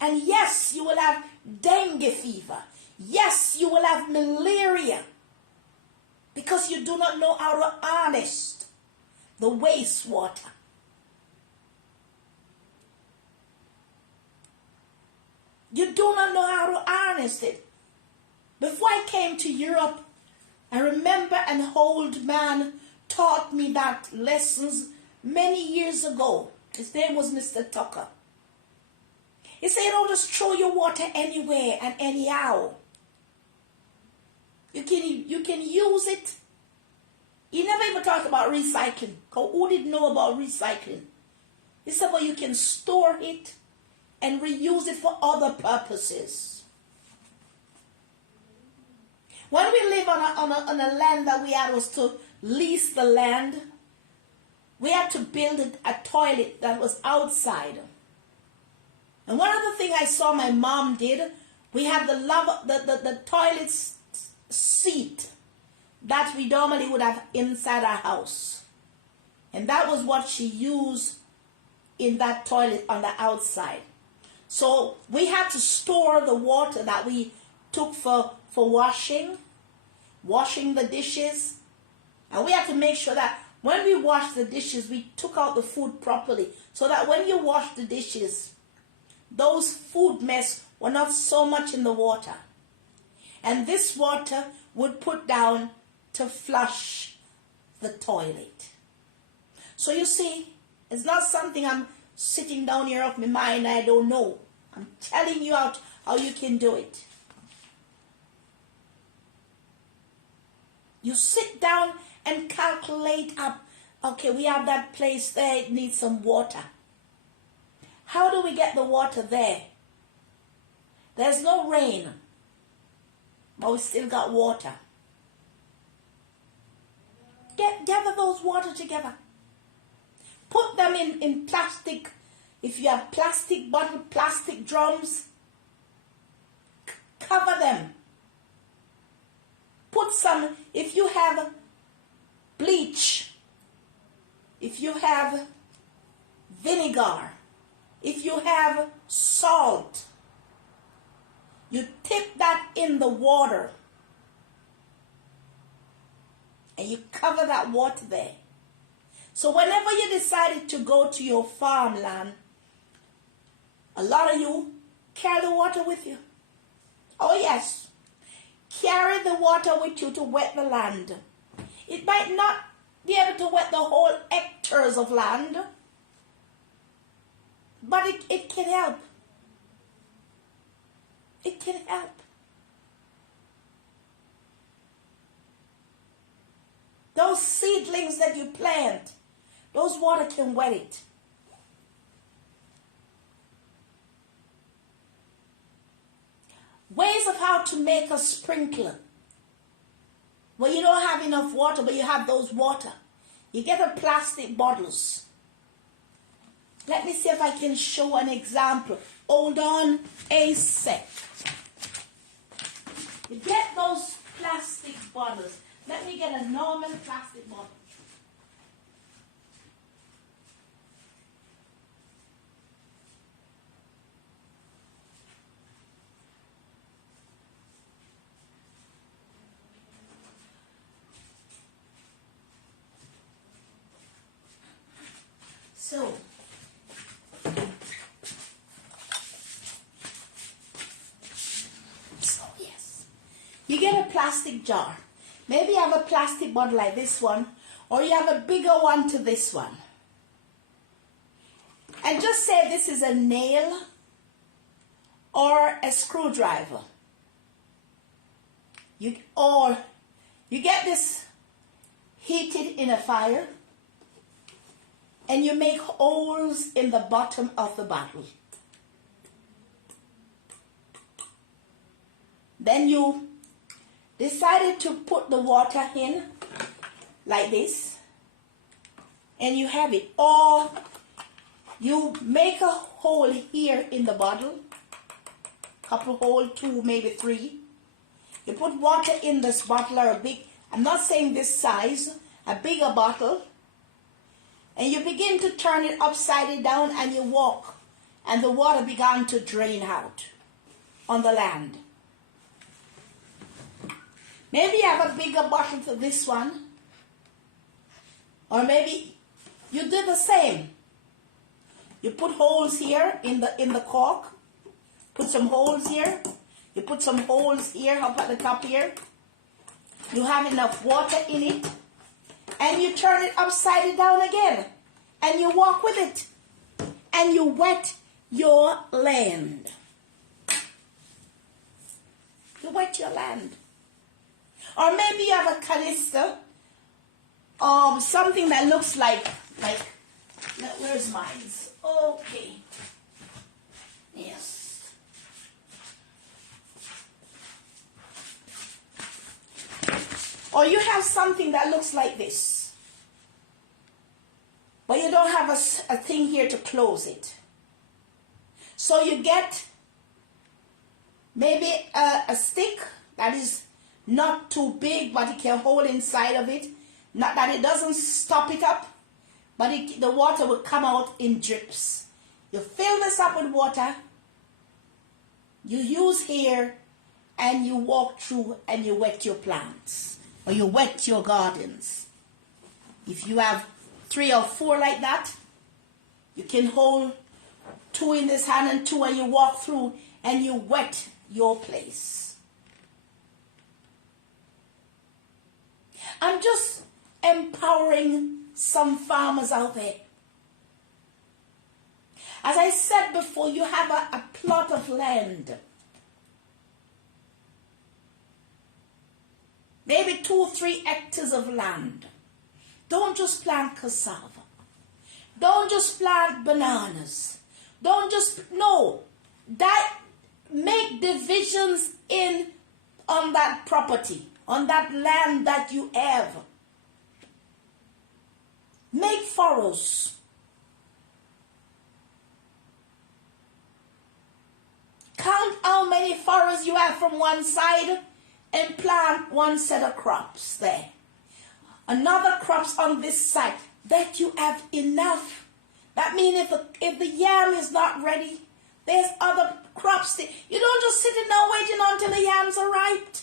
And yes, you will have dengue fever. Yes, you will have malaria. Because you do not know how to harness the wastewater. You do not know how to harness it. Before I came to Europe, I remember an old man taught me that lessons many years ago. His name was Mr. Tucker. He said, don't just throw your water anywhere and anyhow. You can use it. He never even talked about recycling. Who didn't know about recycling? He said, well, you can store it and reuse it for other purposes. When we live on a land that we had was to lease the land, we had to build a toilet that was outside. And one other thing I saw my mom did, we had the toilet seat that we normally would have inside our house. And that was what she used in that toilet on the outside. So we had to store the water that we took for washing the dishes. And we had to make sure that when we washed the dishes, we took out the food properly. So that when you wash the dishes, those food mess were not so much in the water. And this water would put down to flush the toilet. So you see, it's not something I'm sitting down here off my mind, I don't know. I'm telling you how you can do it. You sit down and calculate up, okay, we have that place there, it needs some water. How do we get the water there? There's no rain, but we still got water. Gather those water together. Put them in plastic. If you have plastic bottle, plastic drums, cover them. Put some, if you have bleach, if you have vinegar, if you have salt, you tip that in the water and you cover that water there. So whenever you decided to go to your farmland, a lot of you carry the water with you. Oh yes, carry the water with you to wet the land. It might not be able to wet the whole hectares of land, but it can help. It can help. Those seedlings that you plant, those water can wet it. Ways of how to make a sprinkler. Well, you don't have enough water, but you have those water. You get a plastic bottles. Let me see if I can show an example. Hold on a sec. You get those plastic bottles. Let me get a normal plastic bottle. So, yes, you get a plastic jar. Maybe you have a plastic bottle like this one, or you have a bigger one to this one. And just say this is a nail or a screwdriver. You get this heated in a fire, and you make holes in the bottom of the bottle. Then you decided to put the water in like this, and you have it. Or you make a hole here in the bottle, couple hole, 2, maybe 3, You put water in this bottle, or a big, I'm not saying this size, a bigger bottle, and you begin to turn it upside down and you walk, and the water began to drain out on the land. Maybe you have a bigger bottle for this one, or maybe you do the same. You put holes here in the cork, put some holes here, you put some holes here up at the top here. You have enough water in it, and you turn it upside down again, and you walk with it, and you wet your land. You wet your land. Or maybe you have a canister of something that looks like, where's mine? Okay. Yes. Or you have something that looks like this, but you don't have a thing here to close it. So you get maybe a stick that is not too big, but it can hold inside of it. Not that it doesn't stop it up, but the water will come out in drips. You fill this up with water, you use here, and you walk through and you wet your plants, or you wet your gardens. If you have 3 or 4 like that, you can hold 2 in this hand and 2, and you walk through and you wet your place. I'm just empowering some farmers out there. As I said before, you have a plot of land. Maybe 2-3 hectares of land. Don't just plant cassava. Don't just plant bananas. Don't just, no. That, make divisions on that property, on that land that you have. Make furrows. Count how many furrows you have from one side and plant one set of crops there. Another crops on this side, that you have enough. That means if the yam is not ready, there's other crops there. You don't just sit there waiting until the yams are ripe.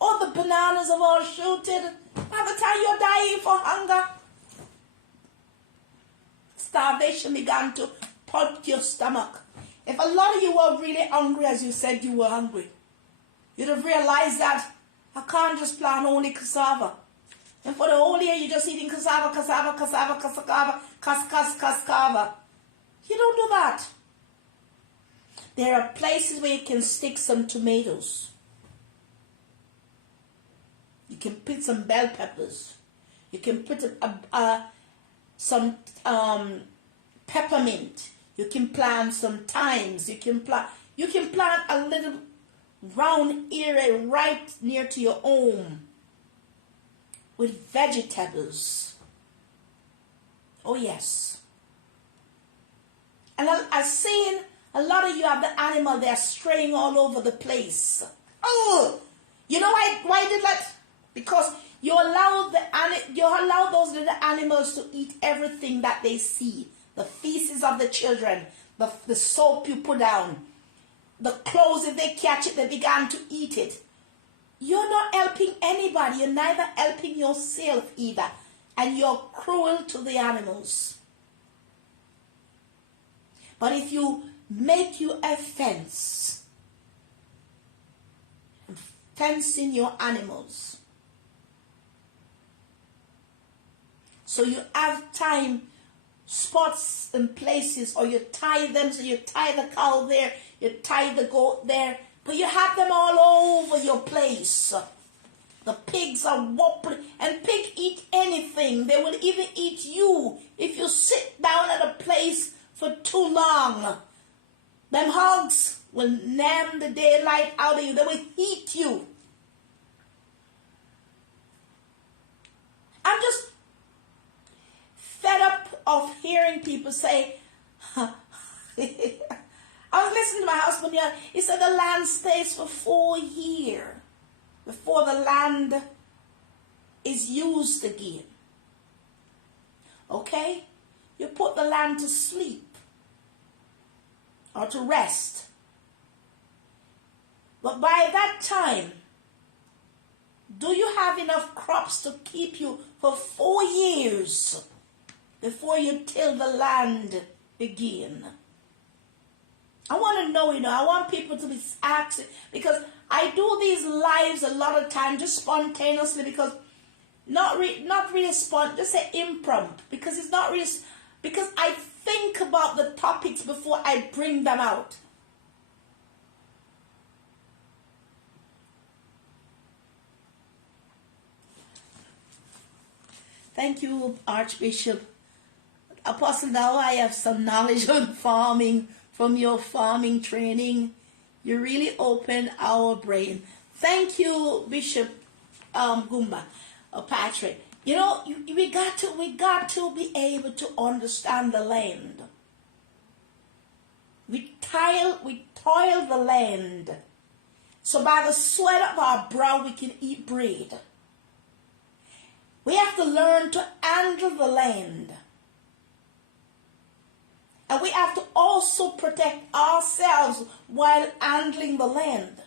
Or the bananas have all shooted. By the time you're dying for hunger, starvation began to pulp your stomach. If a lot of you were really hungry, as you said you were hungry, you'd have realized that I can't just plant only cassava. And for the whole year, you're just eating cassava. You don't do that. There are places where you can stick some tomatoes. You can put some bell peppers. You can put some peppermint. You can plant some thymes. You can plant a little round area right near to your home with vegetables. Oh yes. And I've seen a lot of you have the animal, they're straying all over the place. Oh, you know why I did that? Because you allow those little animals to eat everything that they see. The feces of the children, the soap you put down, the clothes, if they catch it, they began to eat it. You're not helping anybody. You're neither helping yourself either. And you're cruel to the animals. But if you make you a fence, fencing your animals, so you have time, spots and places, or you tie them, so you tie the cow there, you tie the goat there, but you have them all over your place. The pigs are whopping, and pigs eat anything. They will even eat you if you sit down at a place for too long. Them hogs will nab the daylight out of you. They will eat you. I'm just fed up of hearing people say, I was listening to my husband here. He said the land stays for 4 years. before the land is used again. Okay? You put the land to sleep or to rest. But by that time, do you have enough crops to keep you for 4 years before you till the land again? I want to know, I want people to be asking, because I do these lives a lot of time just spontaneously, because not really just say impromptu, because it's not really, because I think about the topics before I bring them out. Thank you, Archbishop. Apostle, now I have some knowledge on farming from your farming training. You really open our brain. Thank you, Bishop Gumba, Patrick. We got to be able to understand the land. We toil the land. So by the sweat of our brow we can eat bread. We have to learn to handle the land. And we have to also protect ourselves while handling the land.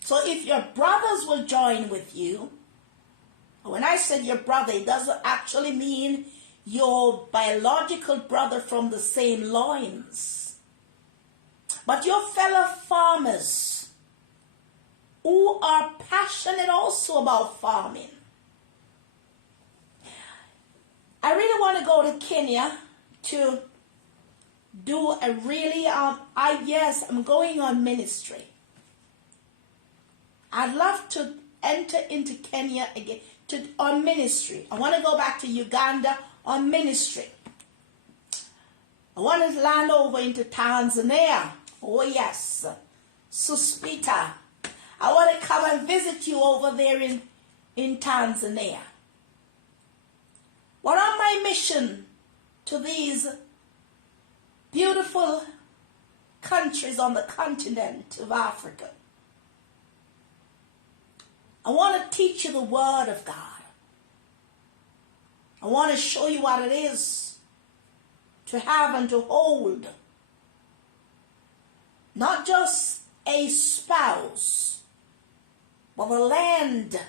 So if your brothers will join with you, when I said your brother, it doesn't actually mean your biological brother from the same loins, but your fellow farmers who are passionate also about farming. I really want to go to Kenya to do a really, I'm going on ministry. I'd love to enter into Kenya again on ministry. I want to go back to Uganda on ministry. I want to land over into Tanzania. Oh yes, Suspita. I want to come and visit you over there in Tanzania. What on my mission to these beautiful countries on the continent of Africa? I want to teach you the Word of God. I want to show you what it is to have and to hold. Not just a spouse, but the land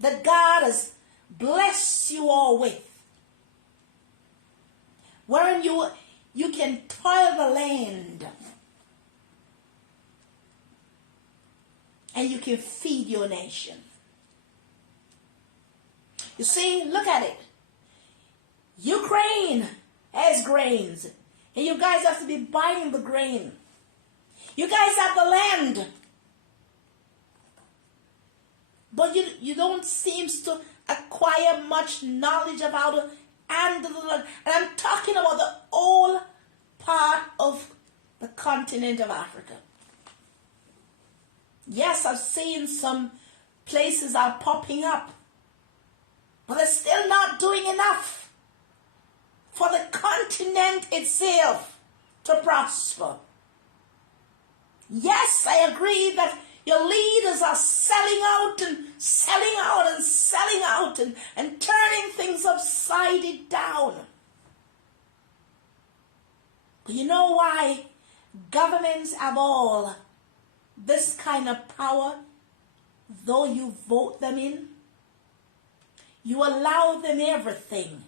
that God has blessed you all with. Wherein you can toil the land and you can feed your nation. You see, look at it. Ukraine has grains, and you guys have to be buying the grain. You guys have the land, but you don't seem to acquire much knowledge of how to handle the land. And I'm talking about the whole part of the continent of Africa. Yes, I've seen some places are popping up, but they're still not doing enough for the continent itself to prosper. Yes, I agree that your leaders are selling out and selling out and selling out and turning things upside down. But you know why governments have all this kind of power, though you vote them in? You allow them everything.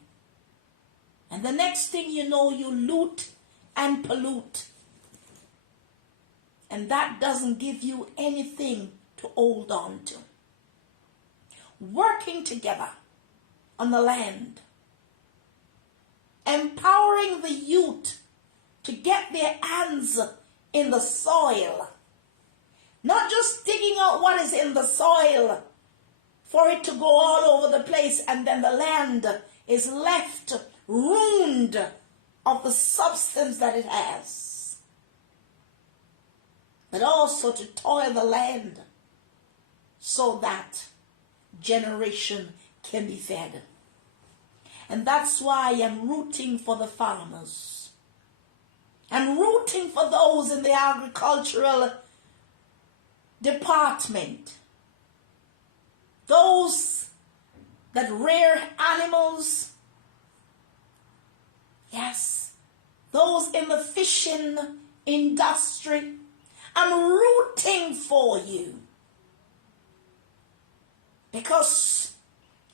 And the next thing you know, you loot and pollute. And that doesn't give you anything to hold on to. Working together on the land, empowering the youth to get their hands in the soil, not just digging out what is in the soil for it to go all over the place and then the land is left ruined of the substance that it has, but also to toil the land so that generation can be fed. And that's why I'm rooting for the farmers. I'm rooting for those in the agricultural department those that rear animals, yes, those in the fishing industry. I'm rooting for you because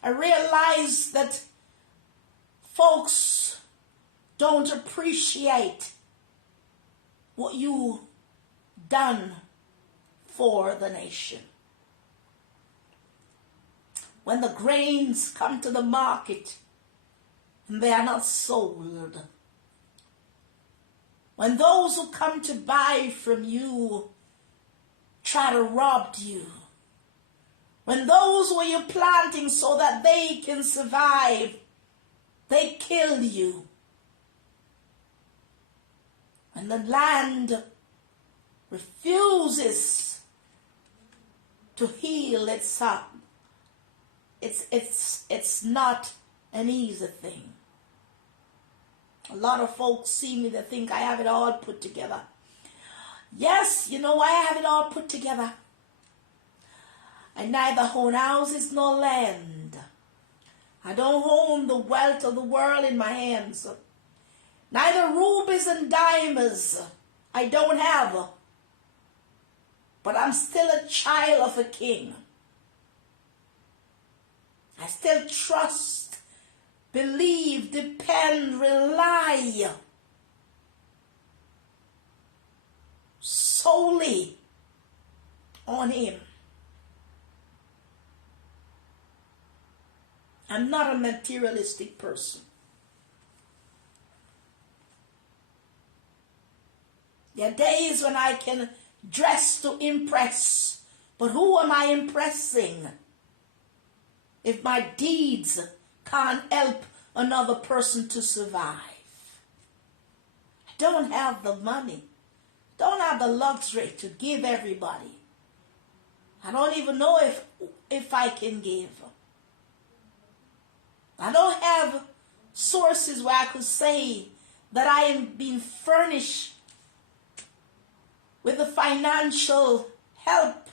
I realize that folks don't appreciate what you done for the nation. When the grains come to the market and they are not sold, when those who come to buy from you try to rob you, when those who you're planting so that they can survive, they kill you, when the land refuses to heal itself, it's not an easy thing. A lot of folks see me, they think I have it all put together. Yes, you know, I have it all put together. I neither own houses nor land. I don't own the wealth of the world in my hands. Neither rubies and diamonds I don't have. But I'm still a child of a king. I still trust, believe, depend, rely solely on him. I'm not a materialistic person. There are days when I can dress to impress, but who am I impressing if my deeds can't help another person to survive? I don't have the money, don't have the luxury to give everybody. I don't even know if I can give. I don't have sources where I could say that I am being furnished with the financial help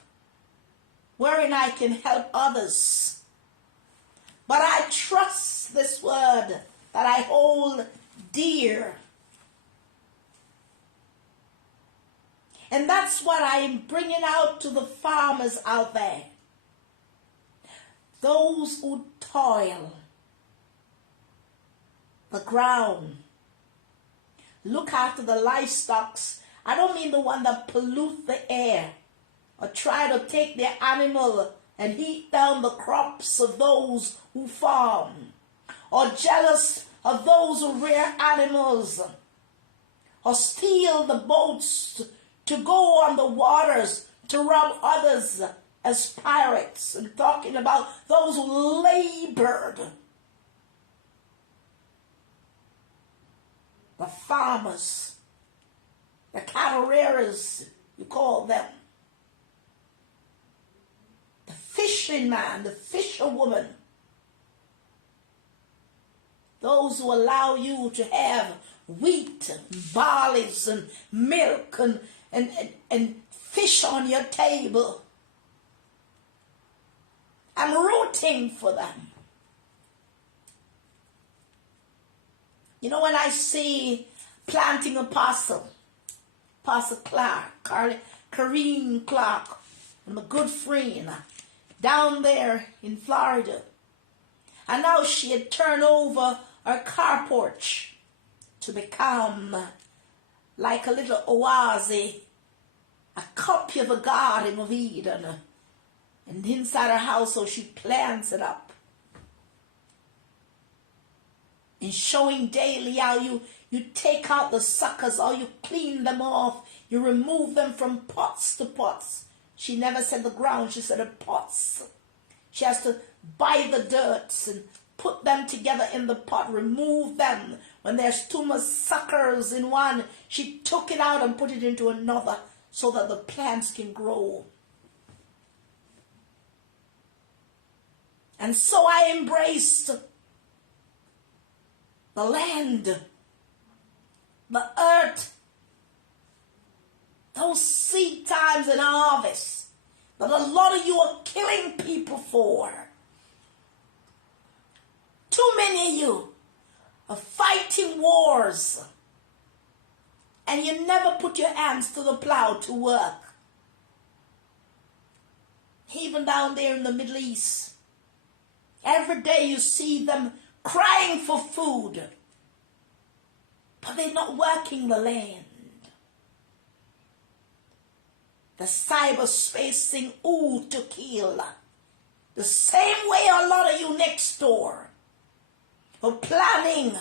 wherein I can help others. But I trust this word that I hold dear. And that's what I am bringing out to the farmers out there. Those who toil the ground, look after the livestock. I don't mean the one that pollute the air or try to take their animal and eat down the crops of those who farm, or jealous of those who rear animals, or steal the boats to go on the waters to rob others as pirates. And talking about those who labored, the farmers, the cattle rearers, you call them, the fishing man, the fisherwoman, those who allow you to have wheat and barley and milk and fish on your table. I'm rooting for them. You know, when I see Planting Apostle Clark, Kareen Clark, and my good friend down there in Florida, and now she had turned over her car porch to become like a little oasis, a copy of the Garden of Eden. And inside her house, so she plants it up. And showing daily how you take out the suckers, or you clean them off, you remove them from pots to pots. She never said the ground, she said the pots. She has to buy the dirt and put them together in the pot, remove them. When there's too much suckers in one, she took it out and put it into another so that the plants can grow. And so I embraced the land, the earth, those seed times and harvest, that a lot of you are killing people for. Too many of you are fighting wars, and you never put your hands to the plow to work. Even down there in the Middle East, every day you see them crying for food, but they're not working the land. The cyberspace thing, ooh, to kill. The same way a lot of you next door are planning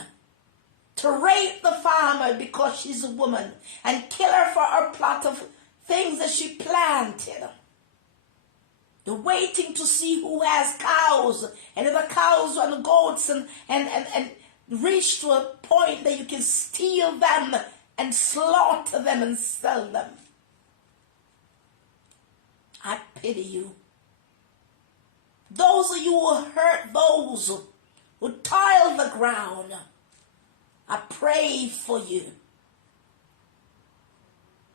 to rape the farmer because she's a woman and kill her for her plot of things that she planted. You're waiting to see who has cows, and if the cows and the goats and reach to a point that you can steal them and slaughter them and sell them. I pity you. Those of you who hurt those who toil the ground, I pray for you,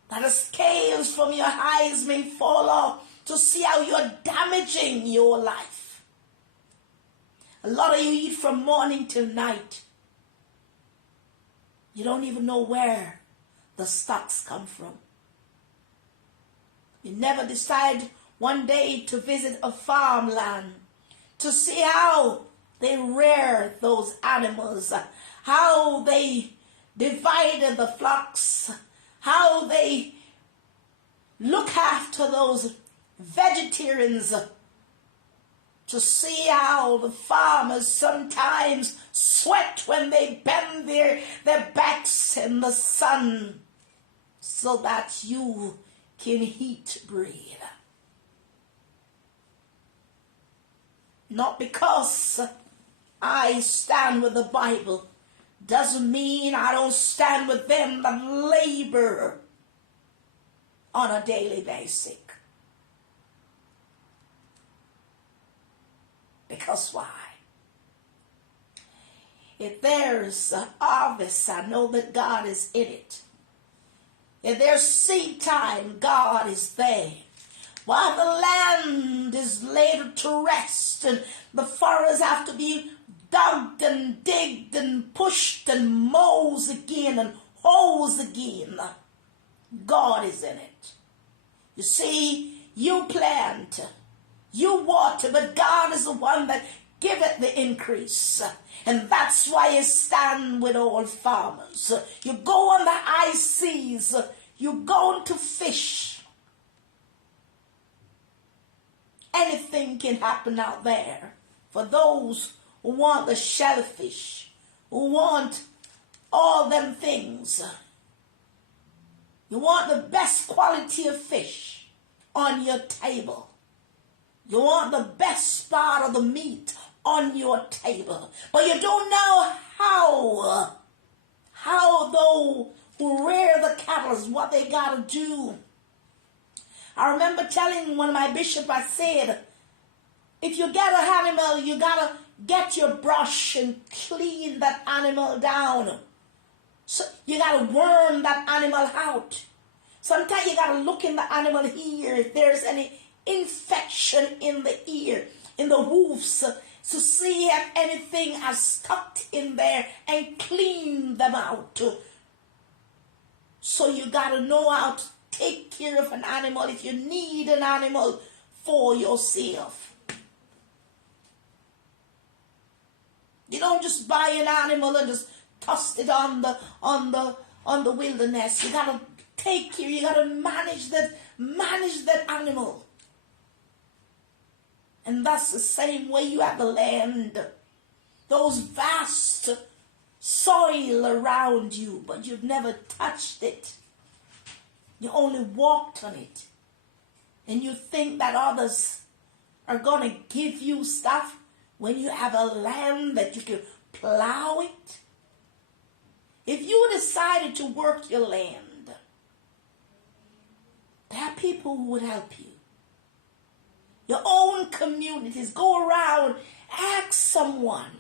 that the scales from your eyes may fall off to see how you're damaging your life. A lot of you eat from morning till night. You don't even know where the stocks come from. You never decide one day to visit a farmland to see how they rear those animals, how they divided the flocks, how they look after those vegetarians, to see how the farmers sometimes sweat when they bend their backs in the sun so that you can eat bread. Not because I stand with the Bible doesn't mean I don't stand with them that labor on a daily basis. Because why? If there's a harvest, I know that God is in it. If there's seed time, God is there. While the land is laid to rest and the forests have to be dug and digged and pushed and mowed again and hoes again, God is in it. You see, you plant, you water, but God is the one that giveth the increase. And that's why you stand with all farmers. You go on the high seas, you go to fish. Anything can happen out there for those who want the shellfish, who want all them things. You want the best quality of fish on your table. You want the best part of the meat on your table. But you don't know how those who rear the cattle, what they got to do. I remember telling one of my bishops, I said, if you get an animal, you got to get your brush and clean that animal down. So you got to worm that animal out. Sometimes you got to look in the animal ear if there's any infection in the ear, in the hoofs, to see if anything has stuck in there and clean them out. So you got to know how to take care of an animal if you need an animal for yourself. You don't just buy an animal and just toss it on the wilderness. You gotta take care. You gotta manage that animal. And that's the same way you have the land. Those vast soil around you, but you've never touched it. You only walked on it. And you think that others are going to give you stuff when you have a land that you can plow it. If you decided to work your land, there are people who would help you. Your own communities. Go around, ask someone.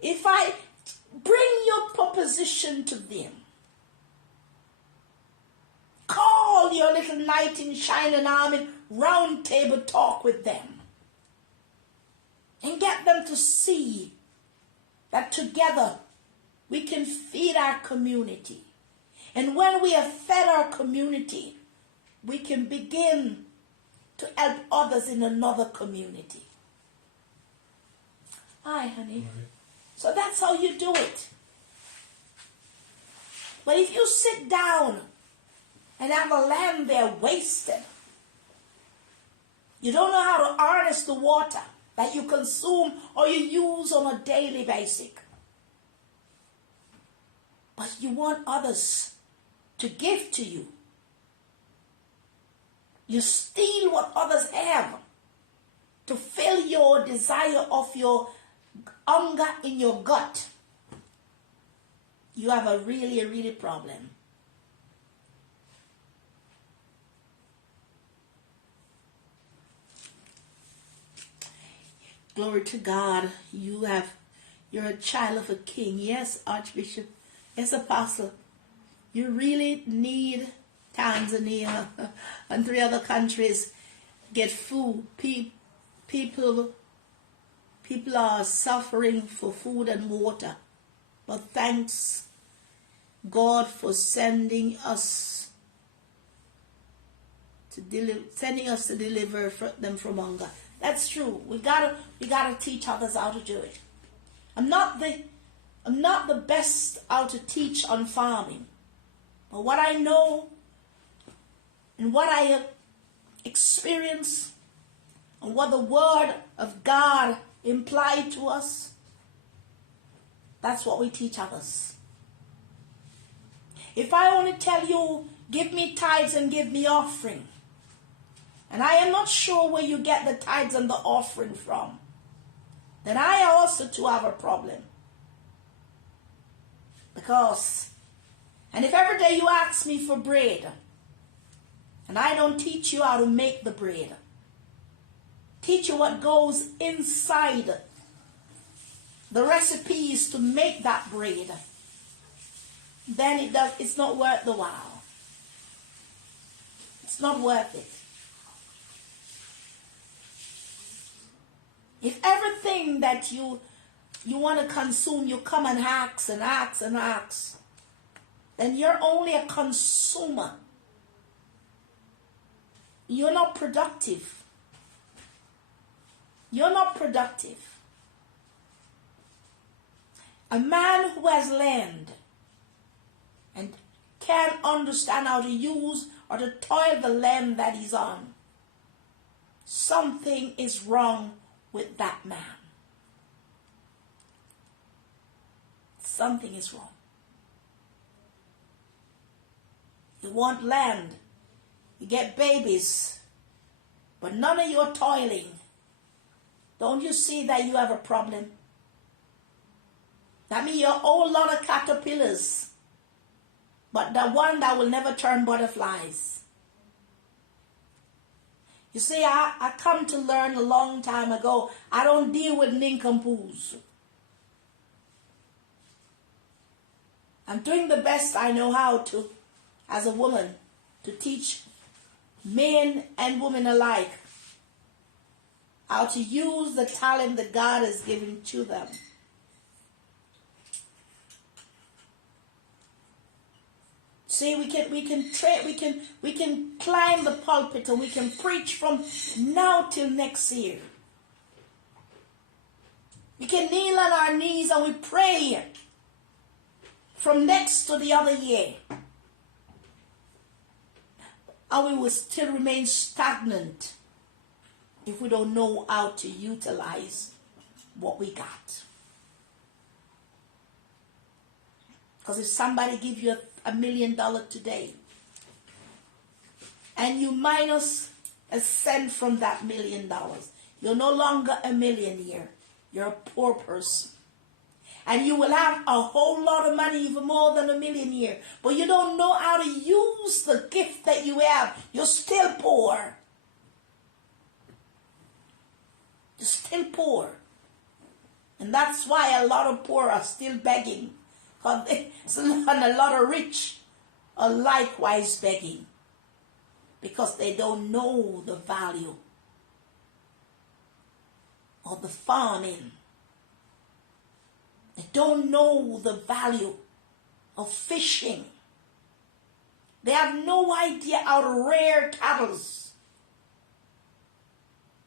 If I bring your proposition to them, call your little knight in shining armor, round table talk with them and get them to see that together we can feed our community. And when we have fed our community, we can begin to help others in another community. Hi, honey. Right. So that's how you do it. But if you sit down and have a land there wasted, you don't know how to harness the water that you consume or you use on a daily basis. But you want others to give to you. You steal what others have to fill your desire of your hunger in your gut. You have a really problem. Glory to God. You're a child of a king. Yes, Archbishop. Yes, Apostle. You really need Tanzania and 3 other countries get food. People are suffering for food and water. But thanks God for sending us to deliver them from hunger. That's true. We gotta teach others how to do it. I'm not the best how to teach on farming, but what I know and what I have experienced and what the Word of God implied to us, that's what we teach others. If I only tell you, give me tithes and give me offering, and I am not sure where you get the tithes and the offering from, then I also too have a problem. And if every day you ask me for bread, and I don't teach you how to make the bread, teach you what goes inside the recipes to make that bread, then it's not worth the while. It's not worth it. If everything that you want to consume, you come and ask, then you're only a consumer. You're not productive. You're not productive. A man who has land and can't understand how to use or to toil the land that he's on, something is wrong with that man. Something is wrong. You want land, you get babies, but none of you are toiling. Don't you see that you have a problem? That means you're a whole lot of caterpillars, but the one that will never turn butterflies. You see, I come to learn a long time ago, I don't deal with nincompoops. I'm doing the best I know how to, as a woman, to teach men and women alike how to use the talent that God has given to them. See, we can climb the pulpit and we can preach from now till next year. We can kneel on our knees and we pray from next to the other year. And we will still remain stagnant if we don't know how to utilize what we got. Because if somebody gives you $1 million today, and you minus a cent from that $1 million, you're no longer a millionaire. You're a poor person. And you will have a whole lot of money, even more than $1 millionaire. But you don't know how to use the gift that you have. You're still poor. You're still poor. And that's why a lot of poor are still begging. And a lot of rich are likewise begging. because they don't know the value of the farming. They don't know the value of fishing. They have no idea how to rear cattle.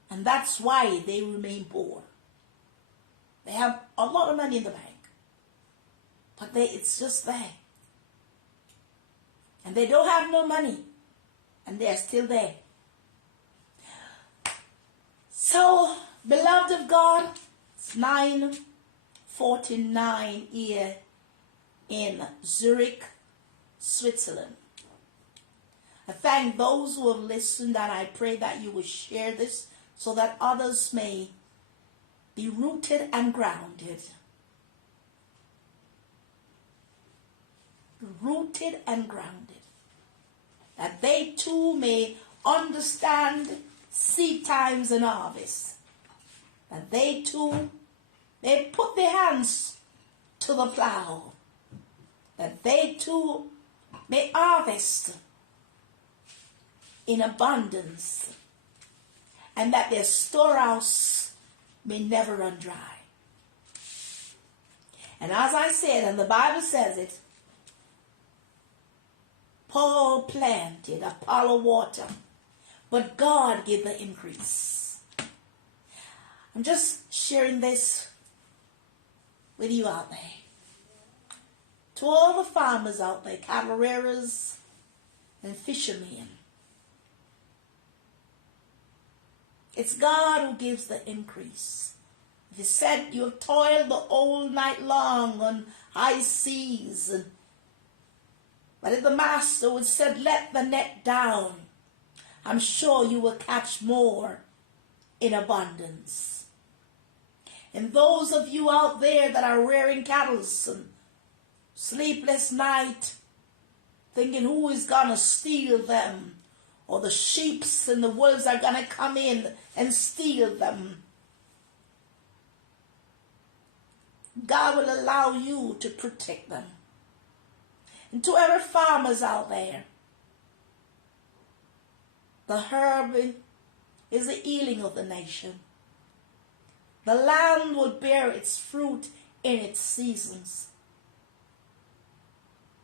And that's why they remain poor. They have a lot of money in the bank, but it's just there. And they don't have no money, and they're still there. So, beloved of God, it's 9:49 here in Zurich, Switzerland. I thank those who have listened, and I pray that you will share this so that others may be rooted and grounded. Rooted and grounded. That they too may understand seed times and harvest. That they too may put their hands to the plow. That they too may harvest in abundance, and that their storehouse may never run dry. And as I said, and the Bible says it, Paul planted, Apollo watered, but God gave the increase. I'm just sharing this with you out there. To all the farmers out there, cattle rearers and fishermen, it's God who gives the increase. If He said you'll toil the whole night long on high seas, but if the master would said, let the net down, I'm sure you will catch more in abundance. And those of you out there that are rearing cattle and sleepless night, thinking who is going to steal them, or the sheep and the wolves are going to come in and steal them, God will allow you to protect them. And to every farmers out there, the herb is the healing of the nation. The land will bear its fruit in its seasons,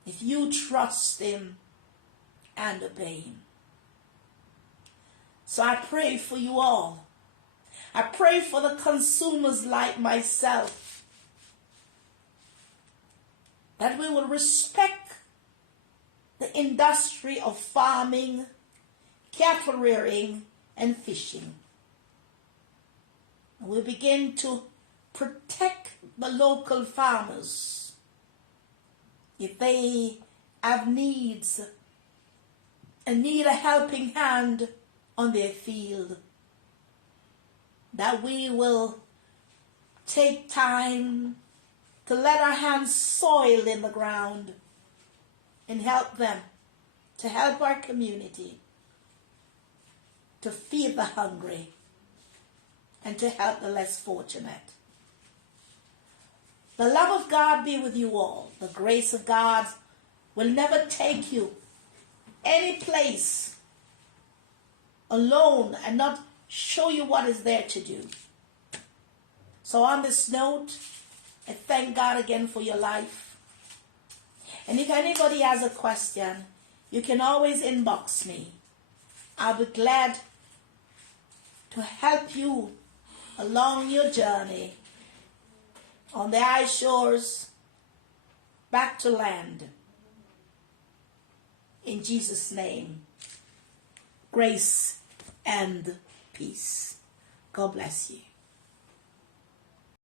if you trust Him and obey Him. So I pray for you all. I pray for the consumers like myself, that we will respect the industry of farming, cattle rearing, and fishing. And we begin to protect the local farmers if they have needs and need a helping hand on their field, that we will take time to let our hands soil in the ground and help them, to help our community, to feed the hungry, and to help the less fortunate. The love of God be with you all. The grace of God will never take you any place alone and not show you what is there to do. So on this note, I thank God again for your life. And if anybody has a question, you can always inbox me. I'll be glad to help you along your journey on the high shores back to land. In Jesus' name, grace and peace. God bless you.